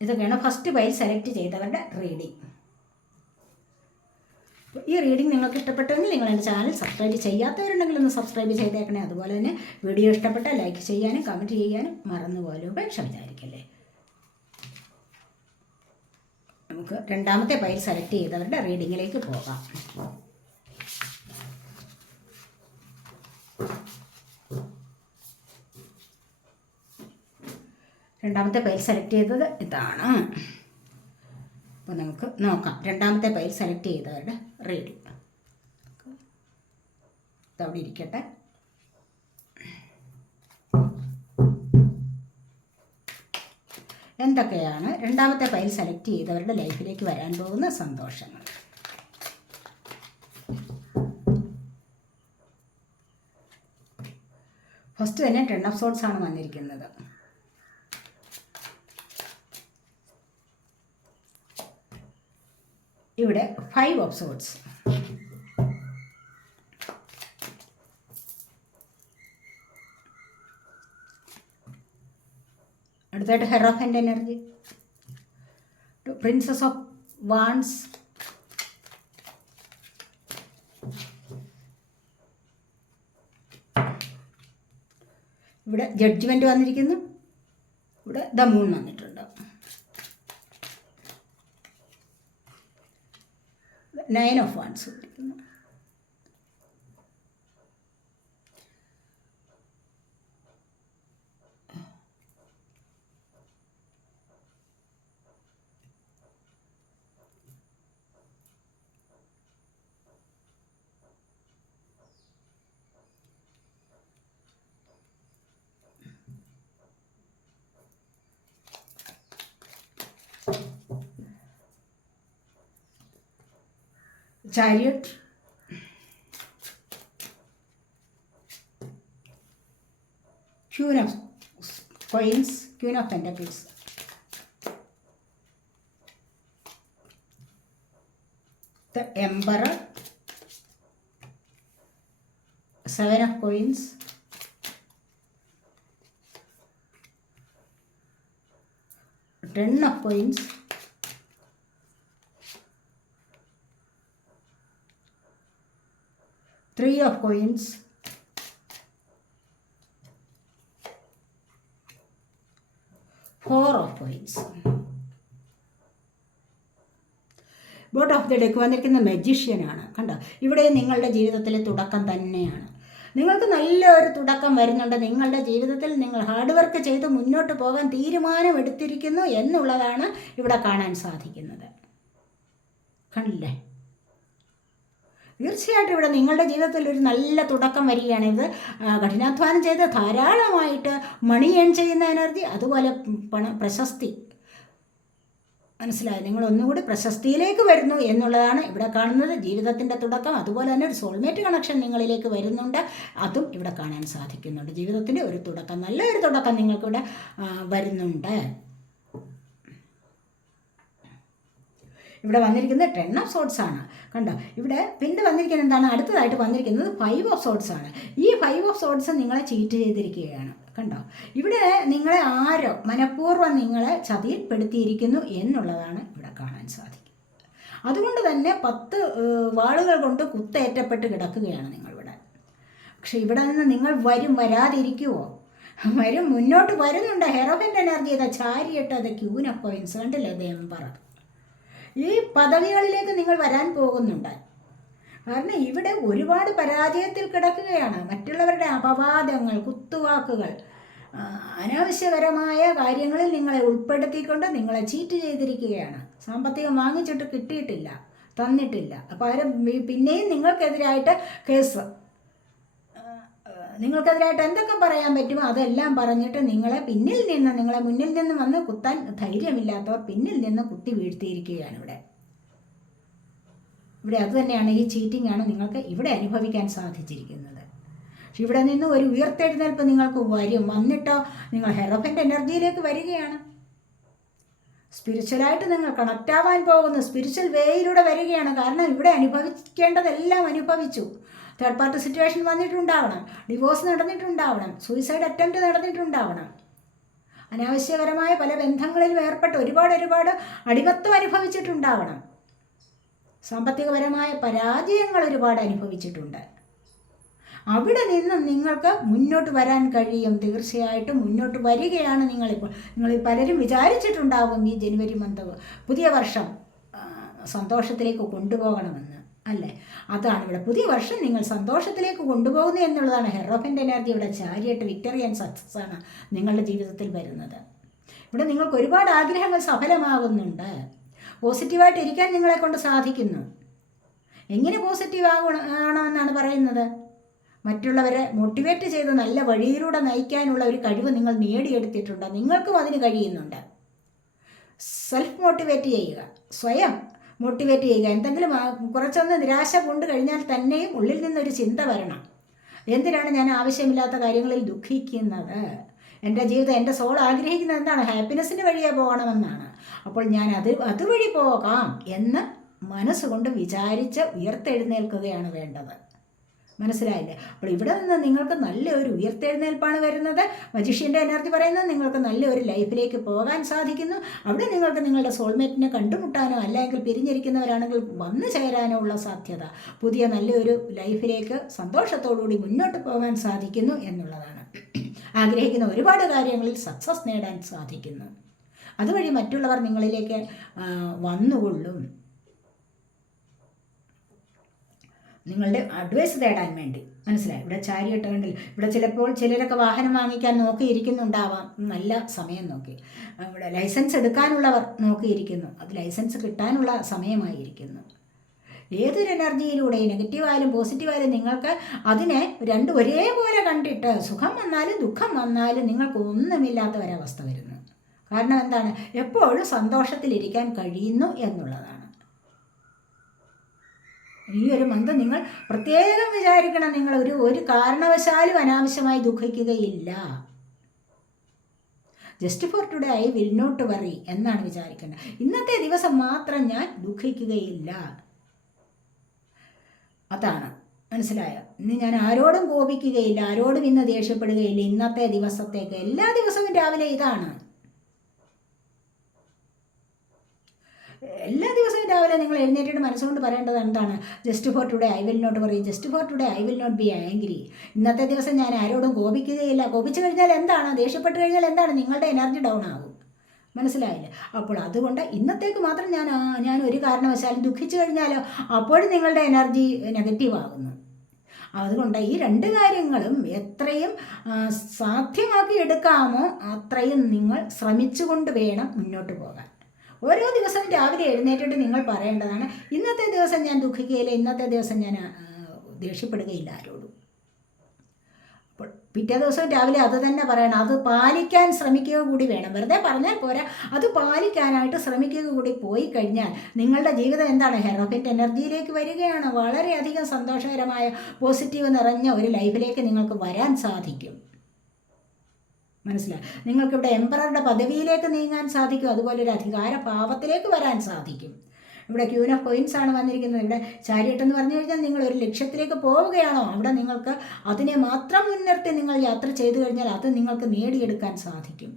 ഇതൊക്കെയാണ് ഫസ്റ്റ് പൈൽ സെലക്ട് ചെയ്തവരുടെ റീഡിംഗ്. ഈ റീഡിംഗ് നിങ്ങൾക്ക് ഇഷ്ടപ്പെട്ടെങ്കിൽ നിങ്ങൾ എൻ്റെ ചാനൽ സബ്സ്ക്രൈബ് ചെയ്യാത്തവരുണ്ടെങ്കിൽ ഒന്ന് സബ്സ്ക്രൈബ് ചെയ്തേക്കണേ. അതുപോലെ തന്നെ വീഡിയോ ഇഷ്ടപ്പെട്ടാൽ ലൈക്ക് ചെയ്യാനും കമൻറ്റ് ചെയ്യാനും മറന്നുപോലും ഉപേക്ഷ വിചാരിക്കല്ലേ. നമുക്ക് രണ്ടാമത്തെ പൈൽ സെലക്ട് ചെയ്തവരുടെ റീഡിങ്ങിലേക്ക് പോകാം. രണ്ടാമത്തെ പൈൽ സെലക്ട് ചെയ്തത് ഇതാണ്. അപ്പോൾ നമുക്ക് നോക്കാം രണ്ടാമത്തെ പൈൽ സെലക്ട് ചെയ്തവരുടെ റീഡിങ്. ഇതവിടെ ഇരിക്കട്ടെ. എന്തൊക്കെയാണ് രണ്ടാമത്തെ പൈൽ സെലക്ട് ചെയ്തവരുടെ ലൈഫിലേക്ക് വരാൻ പോകുന്ന സന്തോഷങ്ങൾ? ഫസ്റ്റ് തന്നെ 10 ഓഫ് സോർഡ്സ് ആണ് വന്നിരിക്കുന്നത്. ഇവിടെ 5 ഓഫ് സോർഡ്സ്, അടുത്തായിട്ട് ഹെറോഫൻ്റ് എനർജി, പ്രിൻസസ് ഓഫ് വാൻസ്, ഇവിടെ ജഡ്ജ്മെൻറ്റ് വന്നിരിക്കുന്നു. ഇവിടെ ദ മൂൺ വന്നിട്ടുണ്ട്. 9 ഓഫ് വാൻസ് വന്നിരിക്കുന്നു. Chariot, Queen of Coins, Queen of Pentacles, the Emperor, 7 of Coins, Ten of Coins, Three of Coins, Four of Coins. Boat of the deck വന്നിരിക്കുന്ന മെജിഷ്യനാണ്. കണ്ടോ, ഇവിടെ നിങ്ങളുടെ ജീവിതത്തിലെ തുടക്കം തന്നെയാണ്. നിങ്ങൾക്ക് നല്ലൊരു തുടക്കം വരുന്നുണ്ട്. നിങ്ങളുടെ ജീവിതത്തിൽ നിങ്ങൾ ഹാർഡ് വർക്ക് ചെയ്ത് മുന്നോട്ട് പോകാൻ തീരുമാനമെടുത്തിരിക്കുന്നു എന്നുള്ളതാണ് ഇവിടെ കാണാൻ സാധിക്കുന്നത്. കണ്ടില്ലേ? തീർച്ചയായിട്ടും ഇവിടെ നിങ്ങളുടെ ജീവിതത്തിൽ ഒരു നല്ല തുടക്കം വരികയാണ്. ഇത് കഠിനാധ്വാനം ചെയ്ത് ധാരാളമായിട്ട് മണി ഏൺ ചെയ്യുന്ന എനർജി, അതുപോലെ പ്രശസ്തി, മനസ്സിലായി. നിങ്ങൾ ഒന്നുകൂടി പ്രശസ്തിയിലേക്ക് വരുന്നു എന്നുള്ളതാണ് ഇവിടെ കാണുന്നത്. ജീവിതത്തിൻ്റെ തുടക്കം, അതുപോലെ തന്നെ ഒരു സോൾമേറ്റ് കണക്ഷൻ നിങ്ങളിലേക്ക് വരുന്നുണ്ട്, അതും ഇവിടെ കാണാൻ സാധിക്കുന്നുണ്ട്. ജീവിതത്തിൻ്റെ ഒരു തുടക്കം, നല്ലൊരു തുടക്കം നിങ്ങൾക്കിവിടെ വരുന്നുണ്ട്. ഇവിടെ വന്നിരിക്കുന്നത് 10 ഓഫ് സോർട്സ് ആണ്. കണ്ടോ, ഇവിടെ പിന്നെ വന്നിരിക്കുന്നത് എന്താണ്? അടുത്തതായിട്ട് വന്നിരിക്കുന്നത് 5 ഓഫ് സോർട്സ് ആണ്. ഈ 5 ഓഫ് സോർട്സ് നിങ്ങളെ ചീറ്റ് ചെയ്തിരിക്കുകയാണ്. കണ്ടോ, ഇവിടെ നിങ്ങളെ ആരോ മനഃപൂർവ്വം നിങ്ങളെ ചതിയിൽപ്പെടുത്തിയിരിക്കുന്നു എന്നുള്ളതാണ് ഇവിടെ കാണാൻ സാധിക്കും. അതുകൊണ്ട് തന്നെ 10 വാളുകൾ കൊണ്ട് കുത്തേറ്റപ്പെട്ട് കിടക്കുകയാണ് നിങ്ങളിവിടെ. പക്ഷെ ഇവിടെ നിന്ന് നിങ്ങൾ വരാതിരിക്കുമോ? മുന്നോട്ട് വരുന്നുണ്ട്. ഹെറോഫൻ്റ് എനർജി, അത് ചാരിയട്ട്, അത് ക്യൂൻ ഓഫ് കോയിൻസ്, കണ്ടില്ലേ, അത് എംപറർ. ഈ പദവികളിലേക്ക് നിങ്ങൾ വരാൻ പോകുന്നുണ്ട്. കാരണം ഇവിടെ ഒരുപാട് പരാജയത്തിൽ കിടക്കുകയാണ്. മറ്റുള്ളവരുടെ അപവാദങ്ങൾ, കുത്തുവാക്കുകൾ, അനാവശ്യകരമായ കാര്യങ്ങളിൽ നിങ്ങളെ ഉൾപ്പെടുത്തിക്കൊണ്ട് നിങ്ങളെ ചീറ്റ് ചെയ്തിരിക്കുകയാണ്. സാമ്പത്തികം വാങ്ങിച്ചിട്ട് കിട്ടിയിട്ടില്ല, തന്നിട്ടില്ല. അപ്പോൾ അവർ പിന്നെയും നിങ്ങൾക്കെതിരായിട്ട് കേസ്, നിങ്ങൾക്കെതിരായിട്ട് എന്തൊക്കെ പറയാൻ പറ്റുമോ അതെല്ലാം പറഞ്ഞിട്ട് നിങ്ങളെ മുന്നിൽ നിന്ന് വന്ന് കുത്താൻ ധൈര്യമില്ലാത്തവർ പിന്നിൽ നിന്ന് കുത്തി വീഴ്ത്തിയിരിക്കുകയാണ് ഇവിടെ അത് തന്നെയാണ്, ഈ ചീറ്റിംഗ് ആണ് നിങ്ങൾക്ക് ഇവിടെ അനുഭവിക്കാൻ സാധിച്ചിരിക്കുന്നത്. പക്ഷെ ഇവിടെ നിന്ന് ഒരു ഉയർത്തെഴുന്നേൽപ്പ് നിങ്ങൾക്ക് വന്നിട്ടോ നിങ്ങൾ ഹെറോഫൻ്റ് എനർജിയിലേക്ക് വരികയാണ്. സ്പിരിച്വലായിട്ട് നിങ്ങൾ കണക്റ്റ് ആവാൻ പോകുന്നു, സ്പിരിച്വൽ വേയിലൂടെ വരികയാണ്. കാരണം ഇവിടെ അനുഭവിക്കേണ്ടതെല്ലാം അനുഭവിച്ചു. തേർഡ് പാർട്ടി സിറ്റുവേഷൻ വന്നിട്ടുണ്ടാവണം, ഡിവോഴ്സ് നടന്നിട്ടുണ്ടാവണം, സൂയിസൈഡ് അറ്റംപ്റ്റ് നടന്നിട്ടുണ്ടാവണം, അനാവശ്യകരമായ പല ബന്ധങ്ങളിലും ഏർപ്പെട്ട് ഒരുപാട് അടിമത്വം അനുഭവിച്ചിട്ടുണ്ടാവണം, സാമ്പത്തികപരമായ പരാജയങ്ങൾ ഒരുപാട് അനുഭവിച്ചിട്ടുണ്ട്. അവിടെ നിന്ന് നിങ്ങൾക്ക് മുന്നോട്ട് വരാൻ കഴിയും. തീർച്ചയായിട്ടും മുന്നോട്ട് വരികയാണ് നിങ്ങളിപ്പോൾ. നിങ്ങളിൽ പലരും വിചാരിച്ചിട്ടുണ്ടാവും ഈ ജനുവരി മന്ത്, പുതിയ വർഷം സന്തോഷത്തിലേക്ക് കൊണ്ടുപോകണമെന്ന്, അല്ലേ? അതാണ് ഇവിടെ പുതിയ വർഷം നിങ്ങൾ സന്തോഷത്തിലേക്ക് കൊണ്ടുപോകുന്നു എന്നുള്ളതാണ്. ഹെറോഫൻ്റ് എനർജിയുടെ ചാരിയട്ട്, വിക്ടറി ആൻഡ് സക്സസ് ആണ് നിങ്ങളുടെ ജീവിതത്തിൽ വരുന്നത്. ഇവിടെ നിങ്ങൾക്ക് ഒരുപാട് ആഗ്രഹങ്ങൾ സഫലമാകുന്നുണ്ട്. പോസിറ്റീവായിട്ട് ഇരിക്കാൻ നിങ്ങളെ കൊണ്ട് സാധിക്കുന്നു. എങ്ങനെ പോസിറ്റീവ് ആകണമെന്നാണ് പറയുന്നത്? മറ്റുള്ളവരെ മോട്ടിവേറ്റ് ചെയ്ത് നല്ല വഴിയിലൂടെ നയിക്കാനുള്ള ഒരു കഴിവ് നിങ്ങൾ നേടിയെടുത്തിട്ടുണ്ട്. നിങ്ങൾക്കും അതിന് കഴിയുന്നുണ്ട്. സെൽഫ് മോട്ടിവേറ്റ് ചെയ്യുക, സ്വയം മോട്ടിവേറ്റ് ചെയ്യുക. എന്തെങ്കിലും കുറച്ചൊന്ന് നിരാശ കൊണ്ട് കഴിഞ്ഞാൽ തന്നെയും ഉള്ളിൽ നിന്നൊരു ചിന്ത വരണം. എന്തിനാണ് ഞാൻ ആവശ്യമില്ലാത്ത കാര്യങ്ങളിൽ ദുഃഖിക്കുന്നത്? എൻ്റെ ജീവിതം, എൻ്റെ സോൾ ആഗ്രഹിക്കുന്നത് എന്താണ്? ഹാപ്പിനെസ്സിൻ്റെ വഴിയെ പോകണമെന്നാണ്. അപ്പോൾ ഞാൻ അതുവഴി പോകാം എന്ന് മനസ്സുകൊണ്ട് വിചാരിച്ച് ഉയർത്തെഴുന്നേൽക്കുകയാണ് വേണ്ടത്. മനസ്സിലായില്ലേ? അപ്പോൾ ഇവിടെ നിന്ന് നിങ്ങൾക്ക് നല്ലൊരു ഉയർത്തെഴുന്നേൽപ്പാണ് വരുന്നത്. മജീഷ്യൻ്റെ എനർജി പറയുന്നത് നിങ്ങൾക്ക് നല്ലൊരു ലൈഫിലേക്ക് പോകാൻ സാധിക്കുന്നു. അവിടെ നിങ്ങൾക്ക് നിങ്ങളുടെ സോൾമേറ്റിനെ കണ്ടുമുട്ടാനോ അല്ലെങ്കിൽ പിരിഞ്ഞിരിക്കുന്നവരാണെങ്കിൽ വന്നു ചേരാനോ ഉള്ള സാധ്യത, പുതിയ നല്ലൊരു ലൈഫിലേക്ക് സന്തോഷത്തോടുകൂടി മുന്നോട്ട് പോകാൻ സാധിക്കുന്നു എന്നുള്ളതാണ്. ആഗ്രഹിക്കുന്ന ഒരുപാട് കാര്യങ്ങളിൽ സക്സസ് നേടാൻ സാധിക്കുന്നു. അതുവഴി മറ്റുള്ളവർ നിങ്ങളിലേക്ക് വന്നുകൊള്ളും. നിങ്ങളുടെ അഡ്വൈസ് തേടാൻ വേണ്ടി. മനസ്സിലായി? ഇവിടെ ചാരിയട്ട് കണ്ടില്ല. ഇവിടെ ചിലപ്പോൾ ചിലരൊക്കെ വാഹനം വാങ്ങിക്കാൻ നോക്കിയിരിക്കുന്നുണ്ടാവാം, നല്ല സമയം നോക്കി. ഇവിടെ ലൈസൻസ് എടുക്കാനുള്ളവർ നോക്കിയിരിക്കുന്നു, അത് ലൈസൻസ് കിട്ടാനുള്ള സമയമായിരിക്കുന്നു. ഏതൊരു എനർജിയിലൂടെ നെഗറ്റീവായാലും പോസിറ്റീവായാലും നിങ്ങൾക്ക് അതിനെ രണ്ടും ഒരേപോലെ കണ്ടിട്ട് സുഖം വന്നാലും ദുഃഖം വന്നാലും നിങ്ങൾക്ക് ഒന്നുമില്ലാത്ത ഒരവസ്ഥ വരുന്നു. കാരണം എന്താണ്? എപ്പോഴും സന്തോഷത്തിലിരിക്കാൻ കഴിയുന്നു എന്നുള്ളതാണ്. ഈ ഒരു മന്ത് നിങ്ങൾ പ്രത്യേകം വിചാരിക്കണം, നിങ്ങൾ ഒരു കാരണവശാലും അനാവശ്യമായി ദുഃഖിക്കുകയില്ല. Just for today I will not worry എന്നാണ് വിചാരിക്കേണ്ടത്. ഇന്നത്തെ ദിവസം മാത്രം ഞാൻ ദുഃഖിക്കുകയില്ല, അതാണ്. മനസ്സിലായോ? ഇന്ന് ഞാൻ ആരോടും കോപിക്കുകയില്ല, ആരോടും ഇന്ന് ദേഷ്യപ്പെടുകയില്ല. ഇന്നത്തെ ദിവസത്തേക്ക് എല്ലാ ദിവസവും രാവിലെ ഇതാണ്. എല്ലാ ദിവസവും രാവിലെ നിങ്ങൾ എഴുന്നേറ്റിട്ട് മനസ്സുകൊണ്ട് പറയേണ്ടത് എന്താണ്? Just for today I will not worry, just for today I will not be angry. ഇന്നത്തെ ദിവസം ഞാൻ ആരോടും കോപിക്കുകയില്ല. കോപിച്ചു കഴിഞ്ഞാൽ എന്താണ്? ദേഷ്യപ്പെട്ട് കഴിഞ്ഞാൽ എന്താണ്? നിങ്ങളുടെ എനർജി ഡൗൺ ആകും. മനസ്സിലായില്ലേ? അപ്പോൾ അതുകൊണ്ട് ഇന്നത്തേക്ക് മാത്രം ഞാൻ ഒരു കാരണവശാലും ദുഃഖിച്ചു കഴിഞ്ഞാലോ അപ്പോഴും നിങ്ങളുടെ എനർജി നെഗറ്റീവ് ആകുന്നു. അതുകൊണ്ട് ഈ രണ്ട് കാര്യങ്ങളും എത്രയും സാധ്യമാക്കി എടുക്കാമോ അത്രയും നിങ്ങൾ ശ്രമിച്ചുകൊണ്ട് വേണം മുന്നോട്ട് പോകാൻ. ഓരോ ദിവസവും രാവിലെ എഴുന്നേറ്റിട്ട് നിങ്ങൾ പറയേണ്ടതാണ്, ഇന്നത്തെ ദിവസം ഞാൻ ദുഃഖിക്കുകയില്ല, ഇന്നത്തെ ദിവസം ഞാൻ ദേഷ്യപ്പെടുകയില്ല ആരോടും. പിറ്റേ ദിവസം രാവിലെ അത് തന്നെ പറയണം. അത് പാലിക്കാൻ ശ്രമിക്കുക കൂടി വേണം. വെറുതെ പറഞ്ഞാൽ പോരാ, അത് പാലിക്കാനായിട്ട് ശ്രമിക്കുക കൂടി പോയി കഴിഞ്ഞാൽ നിങ്ങളുടെ ജീവിതം എന്താണ്? ഹെറോഫിൻ്റെ എനർജിയിലേക്ക് വരികയാണ്. വളരെയധികം സന്തോഷകരമായ പോസിറ്റീവ് നിറഞ്ഞ ഒരു ലൈഫിലേക്ക് നിങ്ങൾക്ക് വരാൻ സാധിക്കും. മനസ്സിലായി? നിങ്ങൾക്കിവിടെ എംപററുടെ പദവിയിലേക്ക് നീങ്ങാൻ സാധിക്കും. അതുപോലെ ഒരു അധികാര ഭാവത്തിലേക്ക് വരാൻ സാധിക്കും. ഇവിടെ ക്യൂൻ ഓഫ് കോയിൻസ് ആണ് വന്നിരിക്കുന്നത്. ഇവിടെ ചാരിയറ്റ് എന്ന് പറഞ്ഞു കഴിഞ്ഞാൽ നിങ്ങൾ ഒരു ലക്ഷ്യത്തിലേക്ക് പോവുകയാണോ, അവിടെ നിങ്ങൾക്ക് അതിനെ മാത്രം മുൻനിർത്തി നിങ്ങൾ യാത്ര ചെയ്തു കഴിഞ്ഞാൽ അത് നിങ്ങൾക്ക് നേടിയെടുക്കാൻ സാധിക്കും.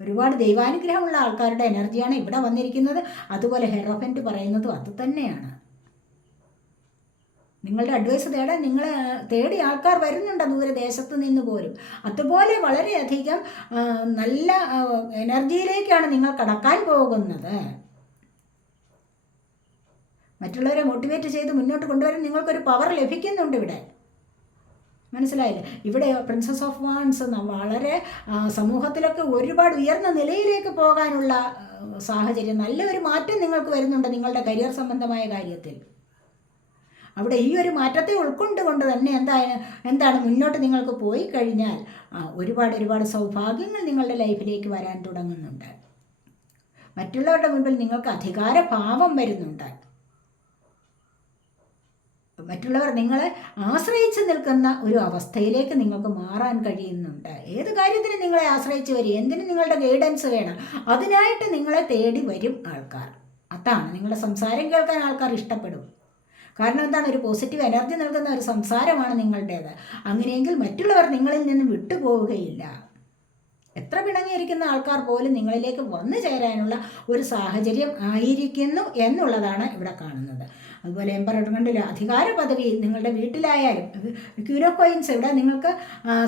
ഒരുപാട് ദൈവാനുഗ്രഹമുള്ള ആൾക്കാരുടെ എനർജിയാണ് ഇവിടെ വന്നിരിക്കുന്നത്. അതുപോലെ ഹെറോഫൻറ്റ് പറയുന്നതും അത് തന്നെയാണ്. നിങ്ങളുടെ അഡ്വൈസ് തേടാൻ നിങ്ങളെ തേടി ആൾക്കാർ വരുന്നുണ്ട് ദൂരദേശത്ത് നിന്ന് പോലും. അതുപോലെ വളരെയധികം നല്ല എനർജിയിലേക്കാണ് നിങ്ങൾ കടക്കാൻ പോകുന്നത്. മറ്റുള്ളവരെ മോട്ടിവേറ്റ് ചെയ്ത് മുന്നോട്ട് കൊണ്ടുവരാൻ നിങ്ങൾക്കൊരു പവർ ലഭിക്കുന്നുണ്ട് ഇവിടെ. മനസ്സിലായില്ലേ? ഇവിടെ പ്രിൻസസ് ഓഫ് വാൻസ് വളരെ സമൂഹത്തിലൊക്കെ ഒരുപാട് ഉയർന്ന നിലയിലേക്ക് പോകാനുള്ള സാഹചര്യം, നല്ലൊരു മാറ്റം നിങ്ങൾക്ക് വരുന്നുണ്ട് നിങ്ങളുടെ കരിയർ സംബന്ധമായ കാര്യത്തിൽ. അവിടെ ഈ ഒരു മാറ്റത്തെ ഉൾക്കൊണ്ടുകൊണ്ട് തന്നെ എന്താണ് മുന്നോട്ട് നിങ്ങൾക്ക് പോയി കഴിഞ്ഞാൽ ഒരുപാട് സൗഭാഗ്യങ്ങൾ നിങ്ങളുടെ ലൈഫിലേക്ക് വരാൻ തുടങ്ങുന്നുണ്ട്. മറ്റുള്ളവരുടെ മുൻപിൽ നിങ്ങൾക്ക് അധികാരഭാവം വരുന്നുണ്ട്. മറ്റുള്ളവർ നിങ്ങളെ ആശ്രയിച്ച് നിൽക്കുന്ന ഒരു അവസ്ഥയിലേക്ക് നിങ്ങൾക്ക് മാറാൻ കഴിയുന്നുണ്ട്. ഏത് കാര്യത്തിനും നിങ്ങളെ ആശ്രയിച്ച് വരും. എന്തിനും നിങ്ങളുടെ ഗൈഡൻസ് വേണം. അതിനായിട്ട് നിങ്ങളെ തേടി വരും ആൾക്കാർ. അതാണ് നിങ്ങളുടെ സംസാരം കേൾക്കാൻ ആൾക്കാർ ഇഷ്ടപ്പെടും. കാരണം എന്താണ്? ഒരു പോസിറ്റീവ് എനർജി നൽകുന്ന ഒരു സംസാരമാണ് നിങ്ങളുടേത്. അങ്ങനെയെങ്കിൽ മറ്റുള്ളവർ നിങ്ങളിൽ നിന്ന് വിട്ടുപോവുകയില്ല. എത്ര പിണങ്ങിയിരിക്കുന്ന ആൾക്കാർ പോലും നിങ്ങളിലേക്ക് വന്നു ചേരാനുള്ള ഒരു സാഹചര്യം ആയിരിക്കുന്നു എന്നുള്ളതാണ് ഇവിടെ കാണുന്നത്. അതുപോലെ എംപറർ കണ്ടില്ല, അധികാര പദവി നിങ്ങളുടെ വീട്ടിലായാലും ക്യൂൻ ഓഫ് കോയിൻസ് ഇവിടെ നിങ്ങൾക്ക്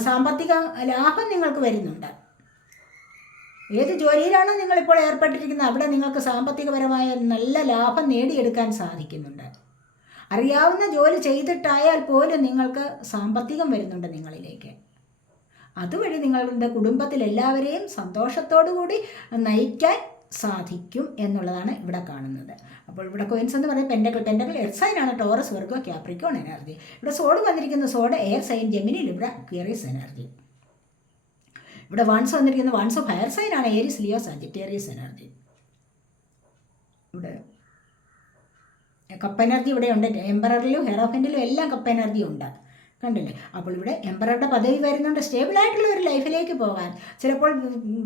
സാമ്പത്തിക ലാഭം നിങ്ങൾക്ക് വരുന്നുണ്ട്. ഏത് ജോലിയിലാണോ നിങ്ങളിപ്പോൾ ഏർപ്പെട്ടിരിക്കുന്നത് അവിടെ നിങ്ങൾക്ക് സാമ്പത്തികപരമായ നല്ല ലാഭം നേടിയെടുക്കാൻ സാധിക്കുന്നുണ്ട്. അറിയാവുന്ന ജോലി ചെയ്തിട്ടായാൽ പോലും നിങ്ങൾക്ക് സാമ്പത്തികം വരുന്നുണ്ട് നിങ്ങളിലേക്ക്. അതുവഴി നിങ്ങളുടെ കുടുംബത്തിൽ എല്ലാവരെയും സന്തോഷത്തോടുകൂടി നയിക്കാൻ സാധിക്കും എന്നുള്ളതാണ് ഇവിടെ കാണുന്നത്. അപ്പോൾ ഇവിടെ കോയിൻസ് എന്ന് പറയുന്നത് പെൻഡക്കിൾ എർത്ത് സൈനാണ്. Taurus, Virgo, Capricorn energy. ഇവിടെ സോഡ് വന്നിരിക്കുന്ന sword air sign, Gemini, Libra, Aquarius energy. ഇവിടെ വാൺസ് വന്നിരിക്കുന്ന വാൺസ് ഓഫ് ഫയർ സൈനാണ്. Aries, Leo, Sagittarius energy. ഇവിടെ കപ്പ് എനർജി ഇവിടെ ഉണ്ട്. എംപററിലും ഹെറോഫൻറ്റിലും എല്ലാം കപ്പ് എനർജി ഉണ്ട്. കണ്ടില്ലേ? അപ്പോൾ ഇവിടെ എംപററുടെ പദവി വരുന്നുണ്ട്. സ്റ്റേബിളായിട്ടുള്ള ഒരു ലൈഫിലേക്ക് പോകാൻ. ചിലപ്പോൾ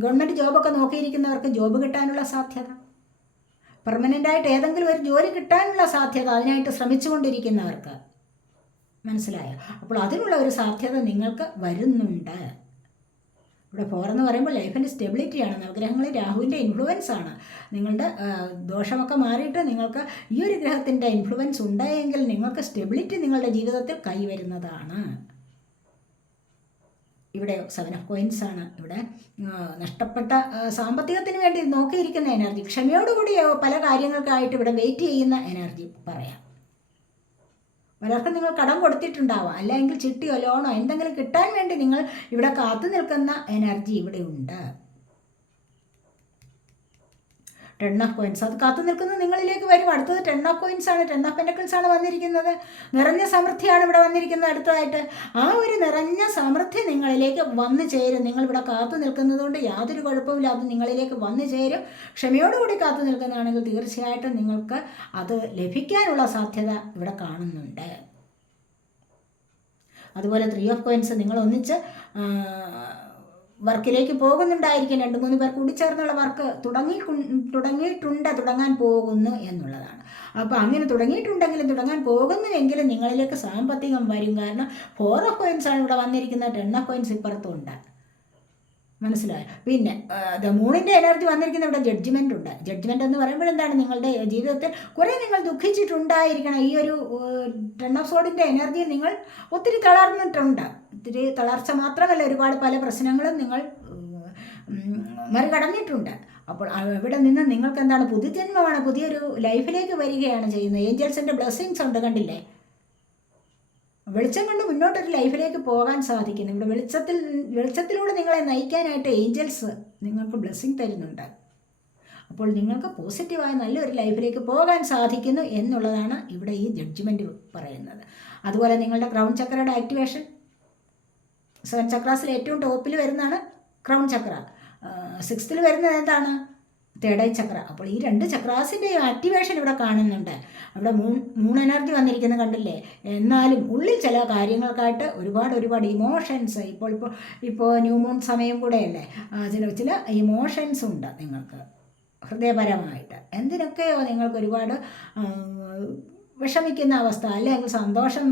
ഗവൺമെൻറ് ജോബൊക്കെ നോക്കിയിരിക്കുന്നവർക്ക് ജോബ് കിട്ടാനുള്ള സാധ്യത, പെർമനൻ്റായിട്ട് ഏതെങ്കിലും ഒരു ജോലി കിട്ടാനുള്ള സാധ്യത, അതിനായിട്ട് ശ്രമിച്ചുകൊണ്ടിരിക്കുന്നവർക്ക്. മനസ്സിലായോ? അപ്പോൾ അതിനുള്ള ഒരു സാധ്യത നിങ്ങൾക്ക് വരുന്നുണ്ട്. ഇവിടെ 4 എന്ന് പറയുമ്പോൾ ലൈഫിൻ്റെ സ്റ്റെബിലിറ്റിയാണ്. നവഗ്രഹങ്ങളിൽ രാഹുവിൻ്റെ ഇൻഫ്ലുവൻസ് ആണ്. നിങ്ങളുടെ ദോഷമൊക്കെ മാറിയിട്ട് നിങ്ങൾക്ക് ഈ ഒരു ഗ്രഹത്തിൻ്റെ ഇൻഫ്ലുവൻസ് ഉണ്ടായെങ്കിൽ നിങ്ങൾക്ക് സ്റ്റെബിലിറ്റി നിങ്ങളുടെ ജീവിതത്തിൽ കൈവരുന്നതാണ്. ഇവിടെ 7 ഓഫ് കോയിൻസ് ആണ്. ഇവിടെ നഷ്ടപ്പെട്ട സാമ്പത്തികത്തിന് വേണ്ടി നോക്കിയിരിക്കുന്ന എനർജി, ക്ഷമയോടുകൂടി പല കാര്യങ്ങൾക്കായിട്ട് ഇവിടെ വെയിറ്റ് ചെയ്യുന്ന എനർജി പറയാം. പലർക്കും നിങ്ങൾ കടം കൊടുത്തിട്ടുണ്ടാവാം, അല്ലെങ്കിൽ ചിട്ടിയോ ലോണോ എന്തെങ്കിലും കിട്ടാൻ വേണ്ടി നിങ്ങൾ ഇവിടെ കാത്തു നിൽക്കുന്ന എനർജി ഇവിടെ ഉണ്ട്. 10 ഓഫ് കോയിൻസ്, അത് കാത്തു നിൽക്കുന്നത് നിങ്ങളിലേക്ക് വരും. അടുത്തത് 10 ഓഫ് കോയിൻസ് ആണ്. 10 ഓഫ് പെൻഡക്കിൾസ് ആണ് വന്നിരിക്കുന്നത്. നിറഞ്ഞ സമൃദ്ധിയാണ് ഇവിടെ വന്നിരിക്കുന്നത്. അടുത്തതായിട്ട് ആ ഒരു നിറഞ്ഞ സമൃദ്ധി നിങ്ങളിലേക്ക് വന്നു ചേരും. നിങ്ങളിവിടെ കാത്തു നിൽക്കുന്നത് കൊണ്ട് യാതൊരു കുഴപ്പമില്ല, അത് നിങ്ങളിലേക്ക് വന്നു ചേരും. ക്ഷമയോടുകൂടി കാത്തു നിൽക്കുന്നതാണെങ്കിൽ തീർച്ചയായിട്ടും നിങ്ങൾക്ക് അത് ലഭിക്കാനുള്ള സാധ്യത ഇവിടെ കാണുന്നുണ്ട്. അതുപോലെ 3 ഓഫ് കോയിൻസ്, നിങ്ങൾ ഒന്നിച്ച് വർക്കിലേക്ക് പോകുന്നുണ്ടായിരിക്കും. 2-3 പേർ കൂടി ചേർന്നുള്ള വർക്ക് തുടങ്ങാൻ പോകുന്നു എന്നുള്ളതാണ്. അപ്പോൾ അങ്ങനെ തുടങ്ങിയിട്ടുണ്ടെങ്കിലും തുടങ്ങാൻ പോകുന്നുവെങ്കിലും നിങ്ങളിലേക്ക് സാമ്പത്തികം വരും. കാരണം 4 ഓഫ് കോയിൻസ് ആണ് ഇവിടെ വന്നിരിക്കുന്നത്. 10 ഓഫ് കോയിൻസ് ഇപ്പുറത്തുണ്ട്. മനസ്സിലായോ? പിന്നെ മൂണിൻ്റെ എനർജി വന്നിരിക്കുന്ന ഇവിടെ ജഡ്ജ്മെൻ്റ് ഉണ്ട്. ജഡ്ജ്മെൻ്റ് എന്ന് പറയുമ്പോൾ എന്താണ്? നിങ്ങളുടെ ജീവിതത്തിൽ കുറേ നിങ്ങൾ ദുഃഖിച്ചിട്ടുണ്ടായിരിക്കണം. ഈ ഒരു 10 ഓഫ് സോഡിൻ്റെ എനർജി നിങ്ങൾ ഒത്തിരി തളർന്നിട്ടുണ്ട്. ഒത്തിരി തളർച്ച മാത്രമല്ല, ഒരുപാട് പല പ്രശ്നങ്ങളും നിങ്ങൾ മറികടന്നിട്ടുണ്ട്. അപ്പോൾ ഇവിടെ നിന്ന് നിങ്ങൾക്ക് എന്താണ്? പുതുജന്മമാണ്, പുതിയൊരു ലൈഫിലേക്ക് വരികയാണ് ചെയ്യുന്നത്. ഏഞ്ചൽസിൻ്റെ ബ്ലെസ്സിങ്സ് ഉണ്ട്, കണ്ടില്ലേ? വെളിച്ചം കൊണ്ട് മുന്നോട്ടൊരു ലൈഫിലേക്ക് പോകാൻ സാധിക്കുന്നു. ഇവിടെ വെളിച്ചത്തിലൂടെ നിങ്ങളെ നയിക്കാനായിട്ട് ഏഞ്ചൽസ് നിങ്ങൾക്ക് ബ്ലെസ്സിങ് തരുന്നുണ്ട്. അപ്പോൾ നിങ്ങൾക്ക് പോസിറ്റീവായ നല്ലൊരു ലൈഫിലേക്ക് പോകാൻ സാധിക്കുന്നു എന്നുള്ളതാണ് ഇവിടെ ഈ ജഡ്ജ്മെൻറ്റ് പറയുന്നത്. അതുപോലെ നിങ്ങളുടെ ക്രൗൺ ചക്രയുടെ ആക്ടിവേഷൻ 7 ചക്രാസിൽ ഏറ്റവും ടോപ്പിൽ വരുന്നതാണ് ക്രൗൺ ചക്ര. 6th വരുന്നത് എന്താണ്? തേർഡ് ഐ ചക്ര. അപ്പോൾ ഈ 2 ചക്രാസിൻ്റെയും ആക്ടിവേഷൻ ഇവിടെ കാണുന്നുണ്ട്. അവിടെ മൂൺ എനർജി വന്നിരിക്കുന്നത് കണ്ടില്ലേ? എന്നാലും ഉള്ളിൽ ചില കാര്യങ്ങൾക്കായിട്ട് ഒരുപാട് ഇമോഷൻസ് ഇപ്പോൾ ന്യൂ മൂൺ സമയം കൂടെയല്ലേ, ചില ഇമോഷൻസ് ഉണ്ട് നിങ്ങൾക്ക് ഹൃദയപരമായിട്ട്. എന്തിനൊക്കെയോ നിങ്ങൾക്ക് ഒരുപാട് വിഷമിക്കുന്ന അവസ്ഥ, അല്ലെങ്കിൽ സന്തോഷം,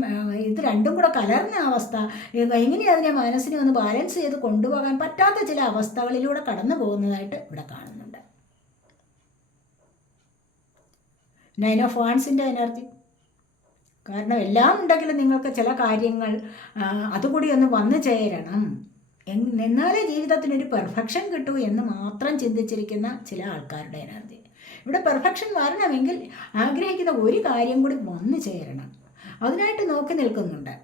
ഇത് രണ്ടും കൂടെ കലർന്ന അവസ്ഥ, എങ്ങനെ അതിനെ മനസ്സിനെ ഒന്ന് ബാലൻസ് ചെയ്ത് കൊണ്ടുപോകാൻ പറ്റാത്ത ചില അവസ്ഥകളിലൂടെ കടന്നു പോകുന്നതായിട്ട് ഇവിടെ കാണുന്നുണ്ട്. 9 ഓഫ് വാൻസിൻ്റെ എനർജി. കാരണം എല്ലാം ഉണ്ടെങ്കിലും നിങ്ങൾക്ക് ചില കാര്യങ്ങൾ അതുകൂടി ഒന്ന് വന്നു ചേരണം, എന്നാലേ ജീവിതത്തിനൊരു പെർഫെക്ഷൻ കിട്ടൂ എന്ന് മാത്രം ചിന്തിച്ചിരിക്കുന്ന ചില ആൾക്കാരുടെ എനർജി. ഇവിടെ പെർഫെക്ഷൻ വരണമെങ്കിൽ ആഗ്രഹിക്കുന്ന ഒരു കാര്യം കൂടി വന്നു ചേരണം. അതിനായിട്ട് നോക്കി നിൽക്കുന്നുണ്ട്.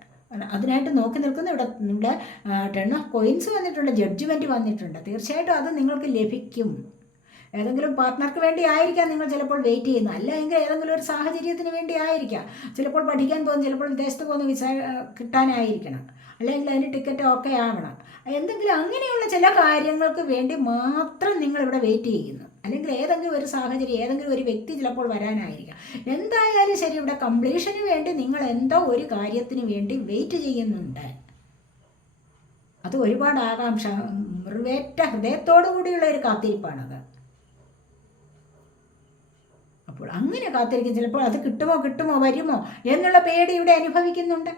ഇവിടെ 10 ഓഫ് കോയിൻസ് വന്നിട്ടുണ്ട്, ജഡ്ജ്മെൻറ്റ് വന്നിട്ടുണ്ട്. തീർച്ചയായിട്ടും അത് നിങ്ങൾക്ക് ലഭിക്കും. ഏതെങ്കിലും പാർട്ട്ണർക്ക് വേണ്ടി ആയിരിക്കാം നിങ്ങൾ ചിലപ്പോൾ വെയിറ്റ് ചെയ്യുന്നത്, അല്ലെങ്കിൽ ഏതെങ്കിലും ഒരു സാഹചര്യത്തിന് വേണ്ടി ആയിരിക്കാം. ചിലപ്പോൾ പഠിക്കാൻ പോകുന്നു, ചിലപ്പോൾ വിദേശത്ത് പോകുന്ന വിസ കിട്ടാനായിരിക്കണം, അല്ലെങ്കിൽ അതിന് ടിക്കറ്റ് ഒക്കെ ആവണം. എന്തെങ്കിലും അങ്ങനെയുള്ള ചില കാര്യങ്ങൾക്ക് വേണ്ടി മാത്രം നിങ്ങളിവിടെ വെയിറ്റ് ചെയ്യുന്നു. അല്ലെങ്കിൽ ഏതെങ്കിലും ഒരു സാഹചര്യം, ഏതെങ്കിലും ഒരു വ്യക്തി ചിലപ്പോൾ വരാനായിരിക്കാം. എന്തായാലും ശരി, ഇവിടെ കംപ്ലീഷന് വേണ്ടി നിങ്ങൾ എന്തോ ഒരു കാര്യത്തിന് വേണ്ടി വെയിറ്റ് ചെയ്യുന്നുണ്ട്. അത് ഒരുപാട് ആകാംക്ഷ, മുറിവേറ്റ ഹൃദയത്തോടു കൂടിയുള്ള ഒരു കാത്തിരിപ്പാണത്. അപ്പോൾ അങ്ങനെ കാത്തിരിക്കും. ചിലപ്പോൾ അത് കിട്ടുമോ വരുമോ എന്നുള്ള പേടി ഇവിടെ അനുഭവിക്കുന്നുണ്ട്.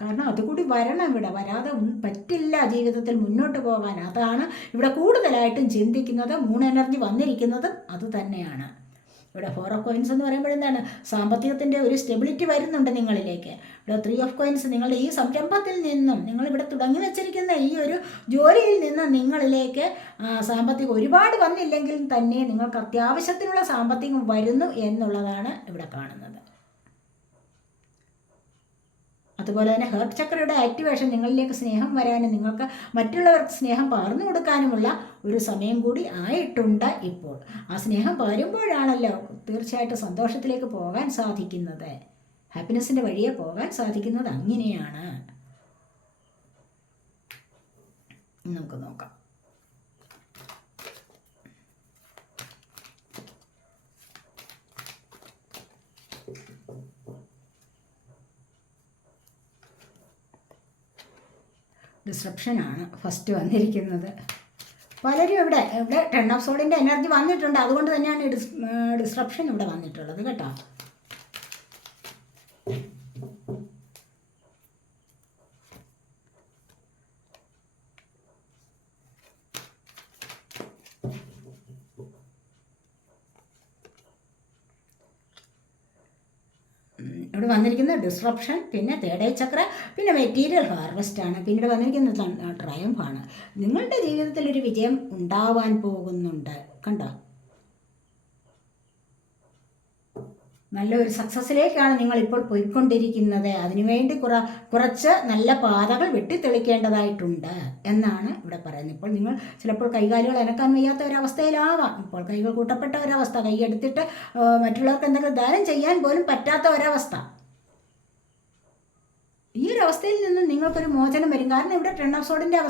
കാരണം അതുകൂടി വരണം. ഇവിടെ വരാതെ പറ്റില്ല ജീവിതത്തിൽ മുന്നോട്ട് പോകാൻ. അതാണ് ഇവിടെ കൂടുതലായിട്ടും ചിന്തിക്കുന്നത്. മൂൺ എനർജി വന്നിരിക്കുന്നതും അത് തന്നെയാണ്. ഇവിടെ 4 ഓഫ് കോയിൻസ് എന്ന് പറയുമ്പോൾ എന്താണ്? സാമ്പത്തികത്തിൻ്റെ ഒരു സ്റ്റെബിലിറ്റി വരുന്നുണ്ട് നിങ്ങളിലേക്ക്. ഇവിടെ 3 ഓഫ് കോയിൻസ് നിങ്ങളുടെ ഈ സംരംഭത്തിൽ നിന്നും, നിങ്ങളിവിടെ തുടങ്ങി വെച്ചിരിക്കുന്ന ഈ ഒരു ജോലിയിൽ നിന്ന് നിങ്ങളിലേക്ക് സാമ്പത്തികം ഒരുപാട് വന്നില്ലെങ്കിൽ തന്നെ നിങ്ങൾക്ക് അത്യാവശ്യത്തിനുള്ള സാമ്പത്തികം വരുന്നു എന്നുള്ളതാണ് ഇവിടെ കാണുന്നത്. അതുപോലെ തന്നെ ഹേർട്ട് ചക്രയുടെ ആക്ടിവേഷൻ, നിങ്ങളിലേക്ക് സ്നേഹം വരാനും നിങ്ങൾക്ക് മറ്റുള്ളവർക്ക് സ്നേഹം പകർന്നു കൊടുക്കാനുമുള്ള ഒരു സമയം കൂടി ആയിട്ടുണ്ട് ഇപ്പോൾ. ആ സ്നേഹം പകരുമ്പോഴാണല്ലോ തീർച്ചയായിട്ടും സന്തോഷത്തിലേക്ക് പോകാൻ സാധിക്കുന്നത്, ഹാപ്പിനെസ്സിൻ്റെ വഴിയെ പോകാൻ സാധിക്കുന്നത്. അങ്ങനെയാണ്. നമുക്ക് നോക്കാം. ഡിസ്റപ്ഷനാണ് ഫസ്റ്റ് വന്നിരിക്കുന്നത്. പലരും ഇവിടെ 10 ഓഫ് സോഡിൻ്റെ എനർജി വന്നിട്ടുണ്ട്. അതുകൊണ്ട് തന്നെയാണ് ഡിസ്റപ്ഷൻ ഇവിടെ വന്നിട്ടുള്ളത് കേട്ടോ. ഇവിടെ വന്നിരിക്കുന്ന ഡിസ്റപ്ഷൻ, പിന്നെ തേർഡ് ഐ ചക്ര, പിന്നെ മെറ്റീരിയൽ ഹാർവെസ്റ്റ് ആണ്. പിന്നീട് വന്നിരിക്കുന്നത് ട്രയംഫാണ്. നിങ്ങളുടെ ജീവിതത്തിൽ ഒരു വിജയം ഉണ്ടാവാൻ പോകുന്നുണ്ട്. കണ്ടോ? നല്ലൊരു സക്സസ്സിലേക്കാണ് നിങ്ങളിപ്പോൾ പോയിക്കൊണ്ടിരിക്കുന്നത്. അതിനുവേണ്ടി കുറച്ച് നല്ല പാതകൾ വെട്ടിത്തെളിക്കേണ്ടതായിട്ടുണ്ട് എന്നാണ് ഇവിടെ പറയുന്നത്. ഇപ്പോൾ നിങ്ങൾ ചിലപ്പോൾ കൈകാലുകൾ അനക്കാൻ വയ്യാത്ത ഒരവസ്ഥയിലാവാം. ഇപ്പോൾ കൈകൾ കൂട്ടപ്പെട്ട ഒരവസ്ഥ, കൈയെടുത്തിട്ട് മറ്റുള്ളവർക്ക് എന്തെങ്കിലും ദാനം ചെയ്യാൻ പോലും പറ്റാത്ത ഒരവസ്ഥ. ഈ ഒരു അവസ്ഥയിൽ നിന്ന് നിങ്ങൾക്കൊരു മോചനം വരും. കാരണം ഇവിടെ 10 ഓഫ് സോഡിൻ്റെ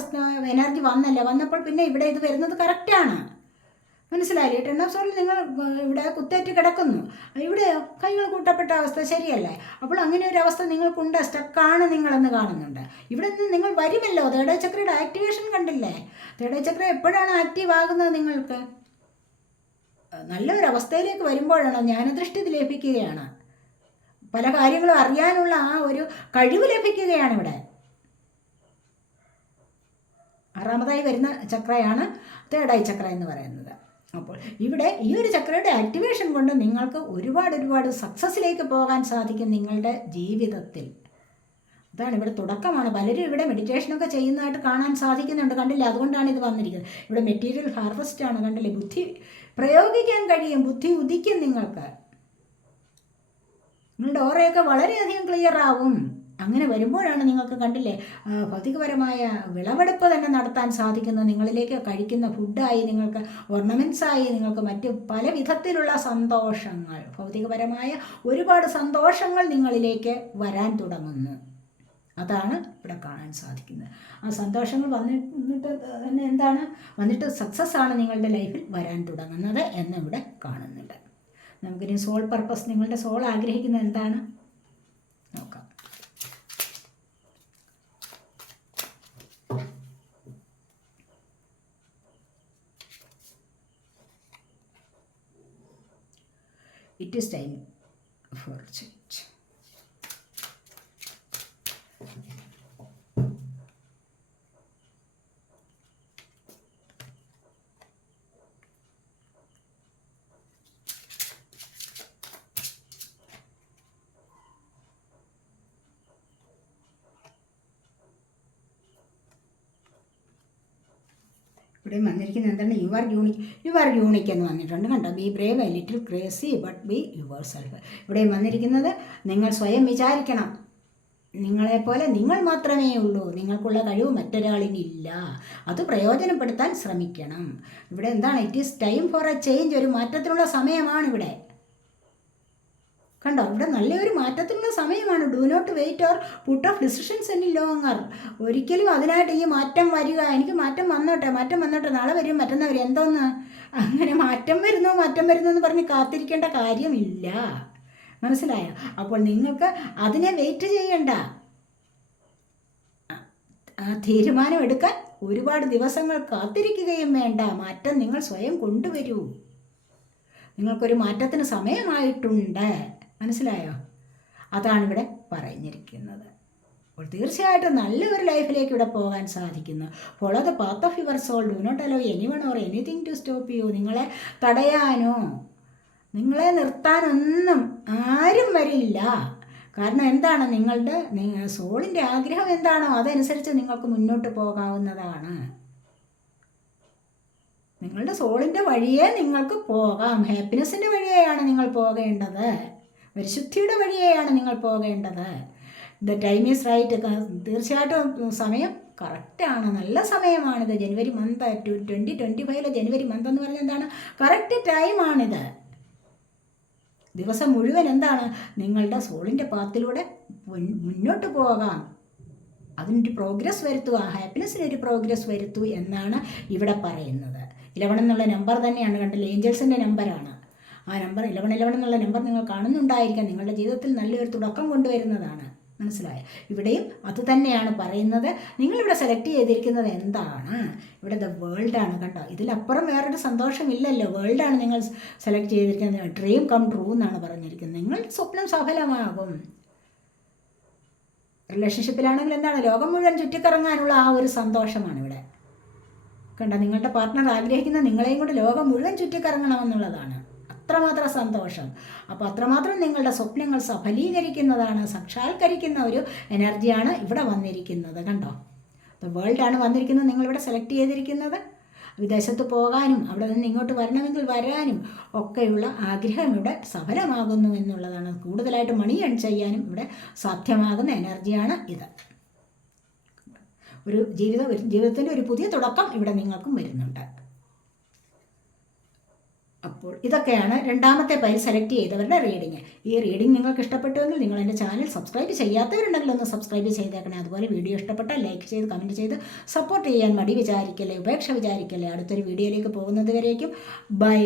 എനർജി വന്നപ്പോൾ പിന്നെ ഇവിടെ ഇത് വരുന്നത് കറക്റ്റാണ്. മനസ്സിലായില്ലേ? 10 ഓഫ് സോഡിൽ നിങ്ങൾ ഇവിടെ കുത്തേറ്റ് കിടക്കുന്നു, ഇവിടെ കൈകൾ കൂട്ടപ്പെട്ട അവസ്ഥ ശരിയല്ലേ? അപ്പോൾ അങ്ങനെ ഒരു അവസ്ഥ നിങ്ങൾക്കുണ്ട്, സ്റ്റക്കാണ് നിങ്ങളെന്ന് കാണുന്നുണ്ട്. ഇവിടെ നിന്ന് നിങ്ങൾ വരുമല്ലോ. തേർഡ് ഐ ചക്രയുടെ ആക്ടിവേഷൻ കണ്ടില്ലേ? തേർഡ് ഐ ചക്ര എപ്പോഴാണ് ആക്റ്റീവ് ആകുന്നത്? നിങ്ങൾക്ക് നല്ലൊരവസ്ഥയിലേക്ക് വരുമ്പോഴാണ് ജ്ഞാനദൃഷ്ടി ലഭിക്കുകയാണ്. പല കാര്യങ്ങളും അറിയാനുള്ള ആ ഒരു കഴിവ് ലഭിക്കുകയാണ് ഇവിടെ. 6ാമതായി വരുന്ന ചക്രയാണ് തേർഡ് ഐ ചക്ര എന്ന് പറയുന്നത്. അപ്പോൾ ഇവിടെ ഈ ഒരു ചക്രയുടെ ആക്ടിവേഷൻ കൊണ്ട് നിങ്ങൾക്ക് ഒരുപാട് സക്സസ്സിലേക്ക് പോകാൻ സാധിക്കും നിങ്ങളുടെ ജീവിതത്തിൽ. അതാണ് ഇവിടെ തുടക്കമാണ്. പലരും ഇവിടെ മെഡിറ്റേഷനൊക്കെ ചെയ്യുന്നതായിട്ട് കാണാൻ സാധിക്കുന്നുണ്ട്. കണ്ടില്ലേ? അതുകൊണ്ടാണ് ഇത് വന്നിരിക്കുന്നത്. ഇവിടെ മെറ്റീരിയൽ ഹാർവെസ്റ്റ് ആണ്. കണ്ടില്ലേ? ബുദ്ധി പ്രയോഗിക്കാൻ കഴിയും, ബുദ്ധി ഉദിക്കും നിങ്ങൾക്ക്. നിങ്ങളുടെ ഓറയൊക്കെ വളരെയധികം ക്ലിയർ ആവും. അങ്ങനെ വരുമ്പോഴാണ് നിങ്ങൾക്ക് കണ്ടില്ലേ ഭൗതികപരമായ വിളവെടുപ്പ് തന്നെ നടത്താൻ സാധിക്കുന്നത്. നിങ്ങളിലേക്ക് കഴിക്കുന്ന ഫുഡായി, നിങ്ങൾക്ക് ഓർണമെൻറ്റ്സായി, നിങ്ങൾക്ക് മറ്റ് പല വിധത്തിലുള്ള സന്തോഷങ്ങൾ, ഭൗതികപരമായ ഒരുപാട് സന്തോഷങ്ങൾ നിങ്ങളിലേക്ക് വരാൻ തുടങ്ങുന്നു. അതാണ് ഇവിടെ കാണാൻ സാധിക്കുന്നത്. ആ സന്തോഷങ്ങൾ വന്നിട്ട് തന്നെ എന്താണ്, വന്നിട്ട് സക്സസ് ആണ് നിങ്ങളുടെ ലൈഫിൽ വരാൻ തുടങ്ങുന്നത് എന്ന് ഇവിടെ കാണുന്നുണ്ട്. നമുക്കിനി സോൾ പർപ്പസ്, നിങ്ങളുടെ സോൾ ആഗ്രഹിക്കുന്നത് എന്താണ് നോക്കാം. It is time for change. ഇവിടെ വന്നിരിക്കുന്നത് എന്താണ്, യു ആർ യൂണിക് എന്ന് വന്നിട്ടുണ്ട് കണ്ടോ. Be brave, A little crazy but be your self. ഇവിടെ വന്നിരിക്കുന്നത് നിങ്ങൾ സ്വയം വിചാരിക്കണം, നിങ്ങളെപ്പോലെ നിങ്ങൾ മാത്രമേ ഉള്ളൂ, നിങ്ങൾക്കുള്ള കഴിവ് മറ്റൊരാളിനില്ല, അത് പ്രയോജനപ്പെടുത്താൻ ശ്രമിക്കണം. ഇവിടെ എന്താണ്, it is time for a change, ഒരു മാറ്റത്തിനുള്ള സമയമാണ് ഇവിടെ. കണ്ടോ, ഇവിടെ നല്ലൊരു മാറ്റത്തിനുള്ള സമയമാണ്. Do not wait or put off decisions any longer. ഒരിക്കലും അതിനായിട്ട് ഈ മാറ്റം വരിക, എനിക്ക് മാറ്റം വന്നോട്ടെ, നാളെ വരും, മറ്റന്നാൾ വരും, എന്തോന്ന് അങ്ങനെ മാറ്റം വരുന്നു എന്ന് പറഞ്ഞ് കാത്തിരിക്കേണ്ട കാര്യമില്ല. മനസ്സിലായോ? അപ്പോൾ നിങ്ങൾക്ക് അതിനെ വെയിറ്റ് ചെയ്യണ്ട. ആ തീരുമാനം എടുക്കാൻ ഒരുപാട് ദിവസങ്ങൾ കാത്തിരിക്കുകയും വേണ്ട. മാറ്റം നിങ്ങൾ സ്വയം കൊണ്ടുവരൂ. നിങ്ങൾക്കൊരു മാറ്റത്തിന് സമയമായിട്ടുണ്ട്. മനസ്സിലായോ? അതാണ് ഇവിടെ പറഞ്ഞിരിക്കുന്നത്. അപ്പോൾ തീർച്ചയായിട്ടും നല്ലൊരു ലൈഫിലേക്ക് ഇവിടെ പോകാൻ സാധിക്കുന്നു. Follow the path of your soul, do not allow anyone or anything to stop you. നിങ്ങളെ തടയാനോ നിങ്ങളെ നിർത്താനൊന്നും ആരും വരില്ല. കാരണം എന്താണ്, നിങ്ങളുടെ സോളിൻ്റെ ആഗ്രഹം എന്താണോ അതനുസരിച്ച് നിങ്ങൾക്ക് മുന്നോട്ട് പോകാവുന്നതാണ്. നിങ്ങളുടെ സോളിൻ്റെ വഴിയേ നിങ്ങൾക്ക് പോകാം. ഹാപ്പിനെസ്സിൻ്റെ വഴിയെയാണ് നിങ്ങൾ പോകേണ്ടത്, പരിശുദ്ധിയുടെ വഴിയെയാണ് നിങ്ങൾ പോകേണ്ടത്. The time is right. തീർച്ചയായിട്ടും സമയം കറക്റ്റാണ്, നല്ല സമയമാണിത്. ജനുവരി മന്ത് 2025 ജനുവരി മന്ത് എന്ന് പറഞ്ഞാൽ എന്താണ്, കറക്റ്റ് ടൈമാണിത്. ദിവസം മുഴുവൻ എന്താണ്, നിങ്ങളുടെ സോളിൻ്റെ പാത്തിലൂടെ മുന്നോട്ട് പോകാം, അതിനൊരു പ്രോഗ്രസ് വരുത്തുക, ഹാപ്പിനെസ്സിനൊരു പ്രോഗ്രസ് വരുത്തൂ എന്നാണ് ഇവിടെ പറയുന്നത്. 11 എന്നുള്ള നമ്പർ തന്നെയാണ്, കണ്ടില്ല, ഏഞ്ചൽസിൻ്റെ നമ്പറാണ്. ആ നമ്പർ 11 എന്നുള്ള നമ്പർ നിങ്ങൾ കാണുന്നുണ്ടായിരിക്കാം. നിങ്ങളുടെ ജീവിതത്തിൽ നല്ലൊരു തുടക്കം കൊണ്ടുവരുന്നതാണ്. മനസ്സിലായോ? ഇവിടെയും അത് തന്നെയാണ് പറയുന്നത്. നിങ്ങളിവിടെ സെലക്ട് ചെയ്തിരിക്കുന്നത് എന്താണ്, ഇവിടെ ദ വേൾഡാണ്. കണ്ടോ, ഇതിലപ്പുറം വേറൊരു സന്തോഷമില്ലല്ലോ. വേൾഡാണ് നിങ്ങൾ സെലക്ട് ചെയ്തിരിക്കുന്നത്. ഡ്രീം കം ട്രൂ എന്നാണ് പറഞ്ഞിരിക്കുന്നത്. നിങ്ങളുടെ സ്വപ്നം സഫലമാകും. റിലേഷൻഷിപ്പിലാണെങ്കിൽ എന്താണ്, ലോകം മുഴുവൻ ചുറ്റിക്കറങ്ങാനുള്ള ആ ഒരു സന്തോഷമാണ് ഇവിടെ. കണ്ടോ, നിങ്ങളുടെ പാർട്ട്ണർ ആഗ്രഹിക്കുന്ന നിങ്ങളെയും കൂടെ ലോകം മുഴുവൻ ചുറ്റിക്കറങ്ങണമെന്നുള്ളതാണ്. അത്രമാത്രം സന്തോഷം. അപ്പോൾ അത്രമാത്രം നിങ്ങളുടെ സ്വപ്നങ്ങൾ സഫലീകരിക്കുന്നതാണ്, സാക്ഷാത്കരിക്കുന്ന ഒരു എനർജിയാണ് ഇവിടെ വന്നിരിക്കുന്നത്. കണ്ടോ, വേൾഡാണ് വന്നിരിക്കുന്നത്. നിങ്ങളിവിടെ സെലക്ട് ചെയ്തിരിക്കുന്നത് വിദേശത്ത് പോകാനും അവിടെ നിന്ന് ഇങ്ങോട്ട് വരണമെങ്കിൽ വരാനും ഒക്കെയുള്ള ആഗ്രഹം ഇവിടെ സഫലമാകുന്നു എന്നുള്ളതാണ്. കൂടുതലായിട്ട് മണി ഏൺ ചെയ്യാനും ഇവിടെ സാധ്യമാകുന്ന എനർജിയാണ് ഇത്. ഒരു ജീവിതത്തിൻ്റെ ഒരു പുതിയ തുടക്കം ഇവിടെ നിങ്ങൾക്കും വരുന്നുണ്ട്. അപ്പോൾ ഇതൊക്കെയാണ് രണ്ടാമത്തെ പൈൽ സെലക്ട് ചെയ്തവരുടെ റീഡിങ്. ഈ റീഡിങ് നിങ്ങൾക്ക് ഇഷ്ടപ്പെട്ടുവെങ്കിൽ നിങ്ങൾ എൻ്റെ ചാനൽ സബ്സ്ക്രൈബ് ചെയ്യാത്തവരുണ്ടെങ്കിൽ ഒന്ന് സബ്സ്ക്രൈബ് ചെയ്തേക്കണേ. അതുപോലെ വീഡിയോ ഇഷ്ടപ്പെട്ടാൽ ലൈക്ക് ചെയ്ത് കമൻറ്റ് ചെയ്ത് സപ്പോർട്ട് ചെയ്യാൻ മടി വിചാരിക്കല്ലേ, ഉപേക്ഷ വിചാരിക്കല്ലേ. അടുത്തൊരു വീഡിയോയിലേക്ക് പോകുന്നത് വരേക്കും ബൈ.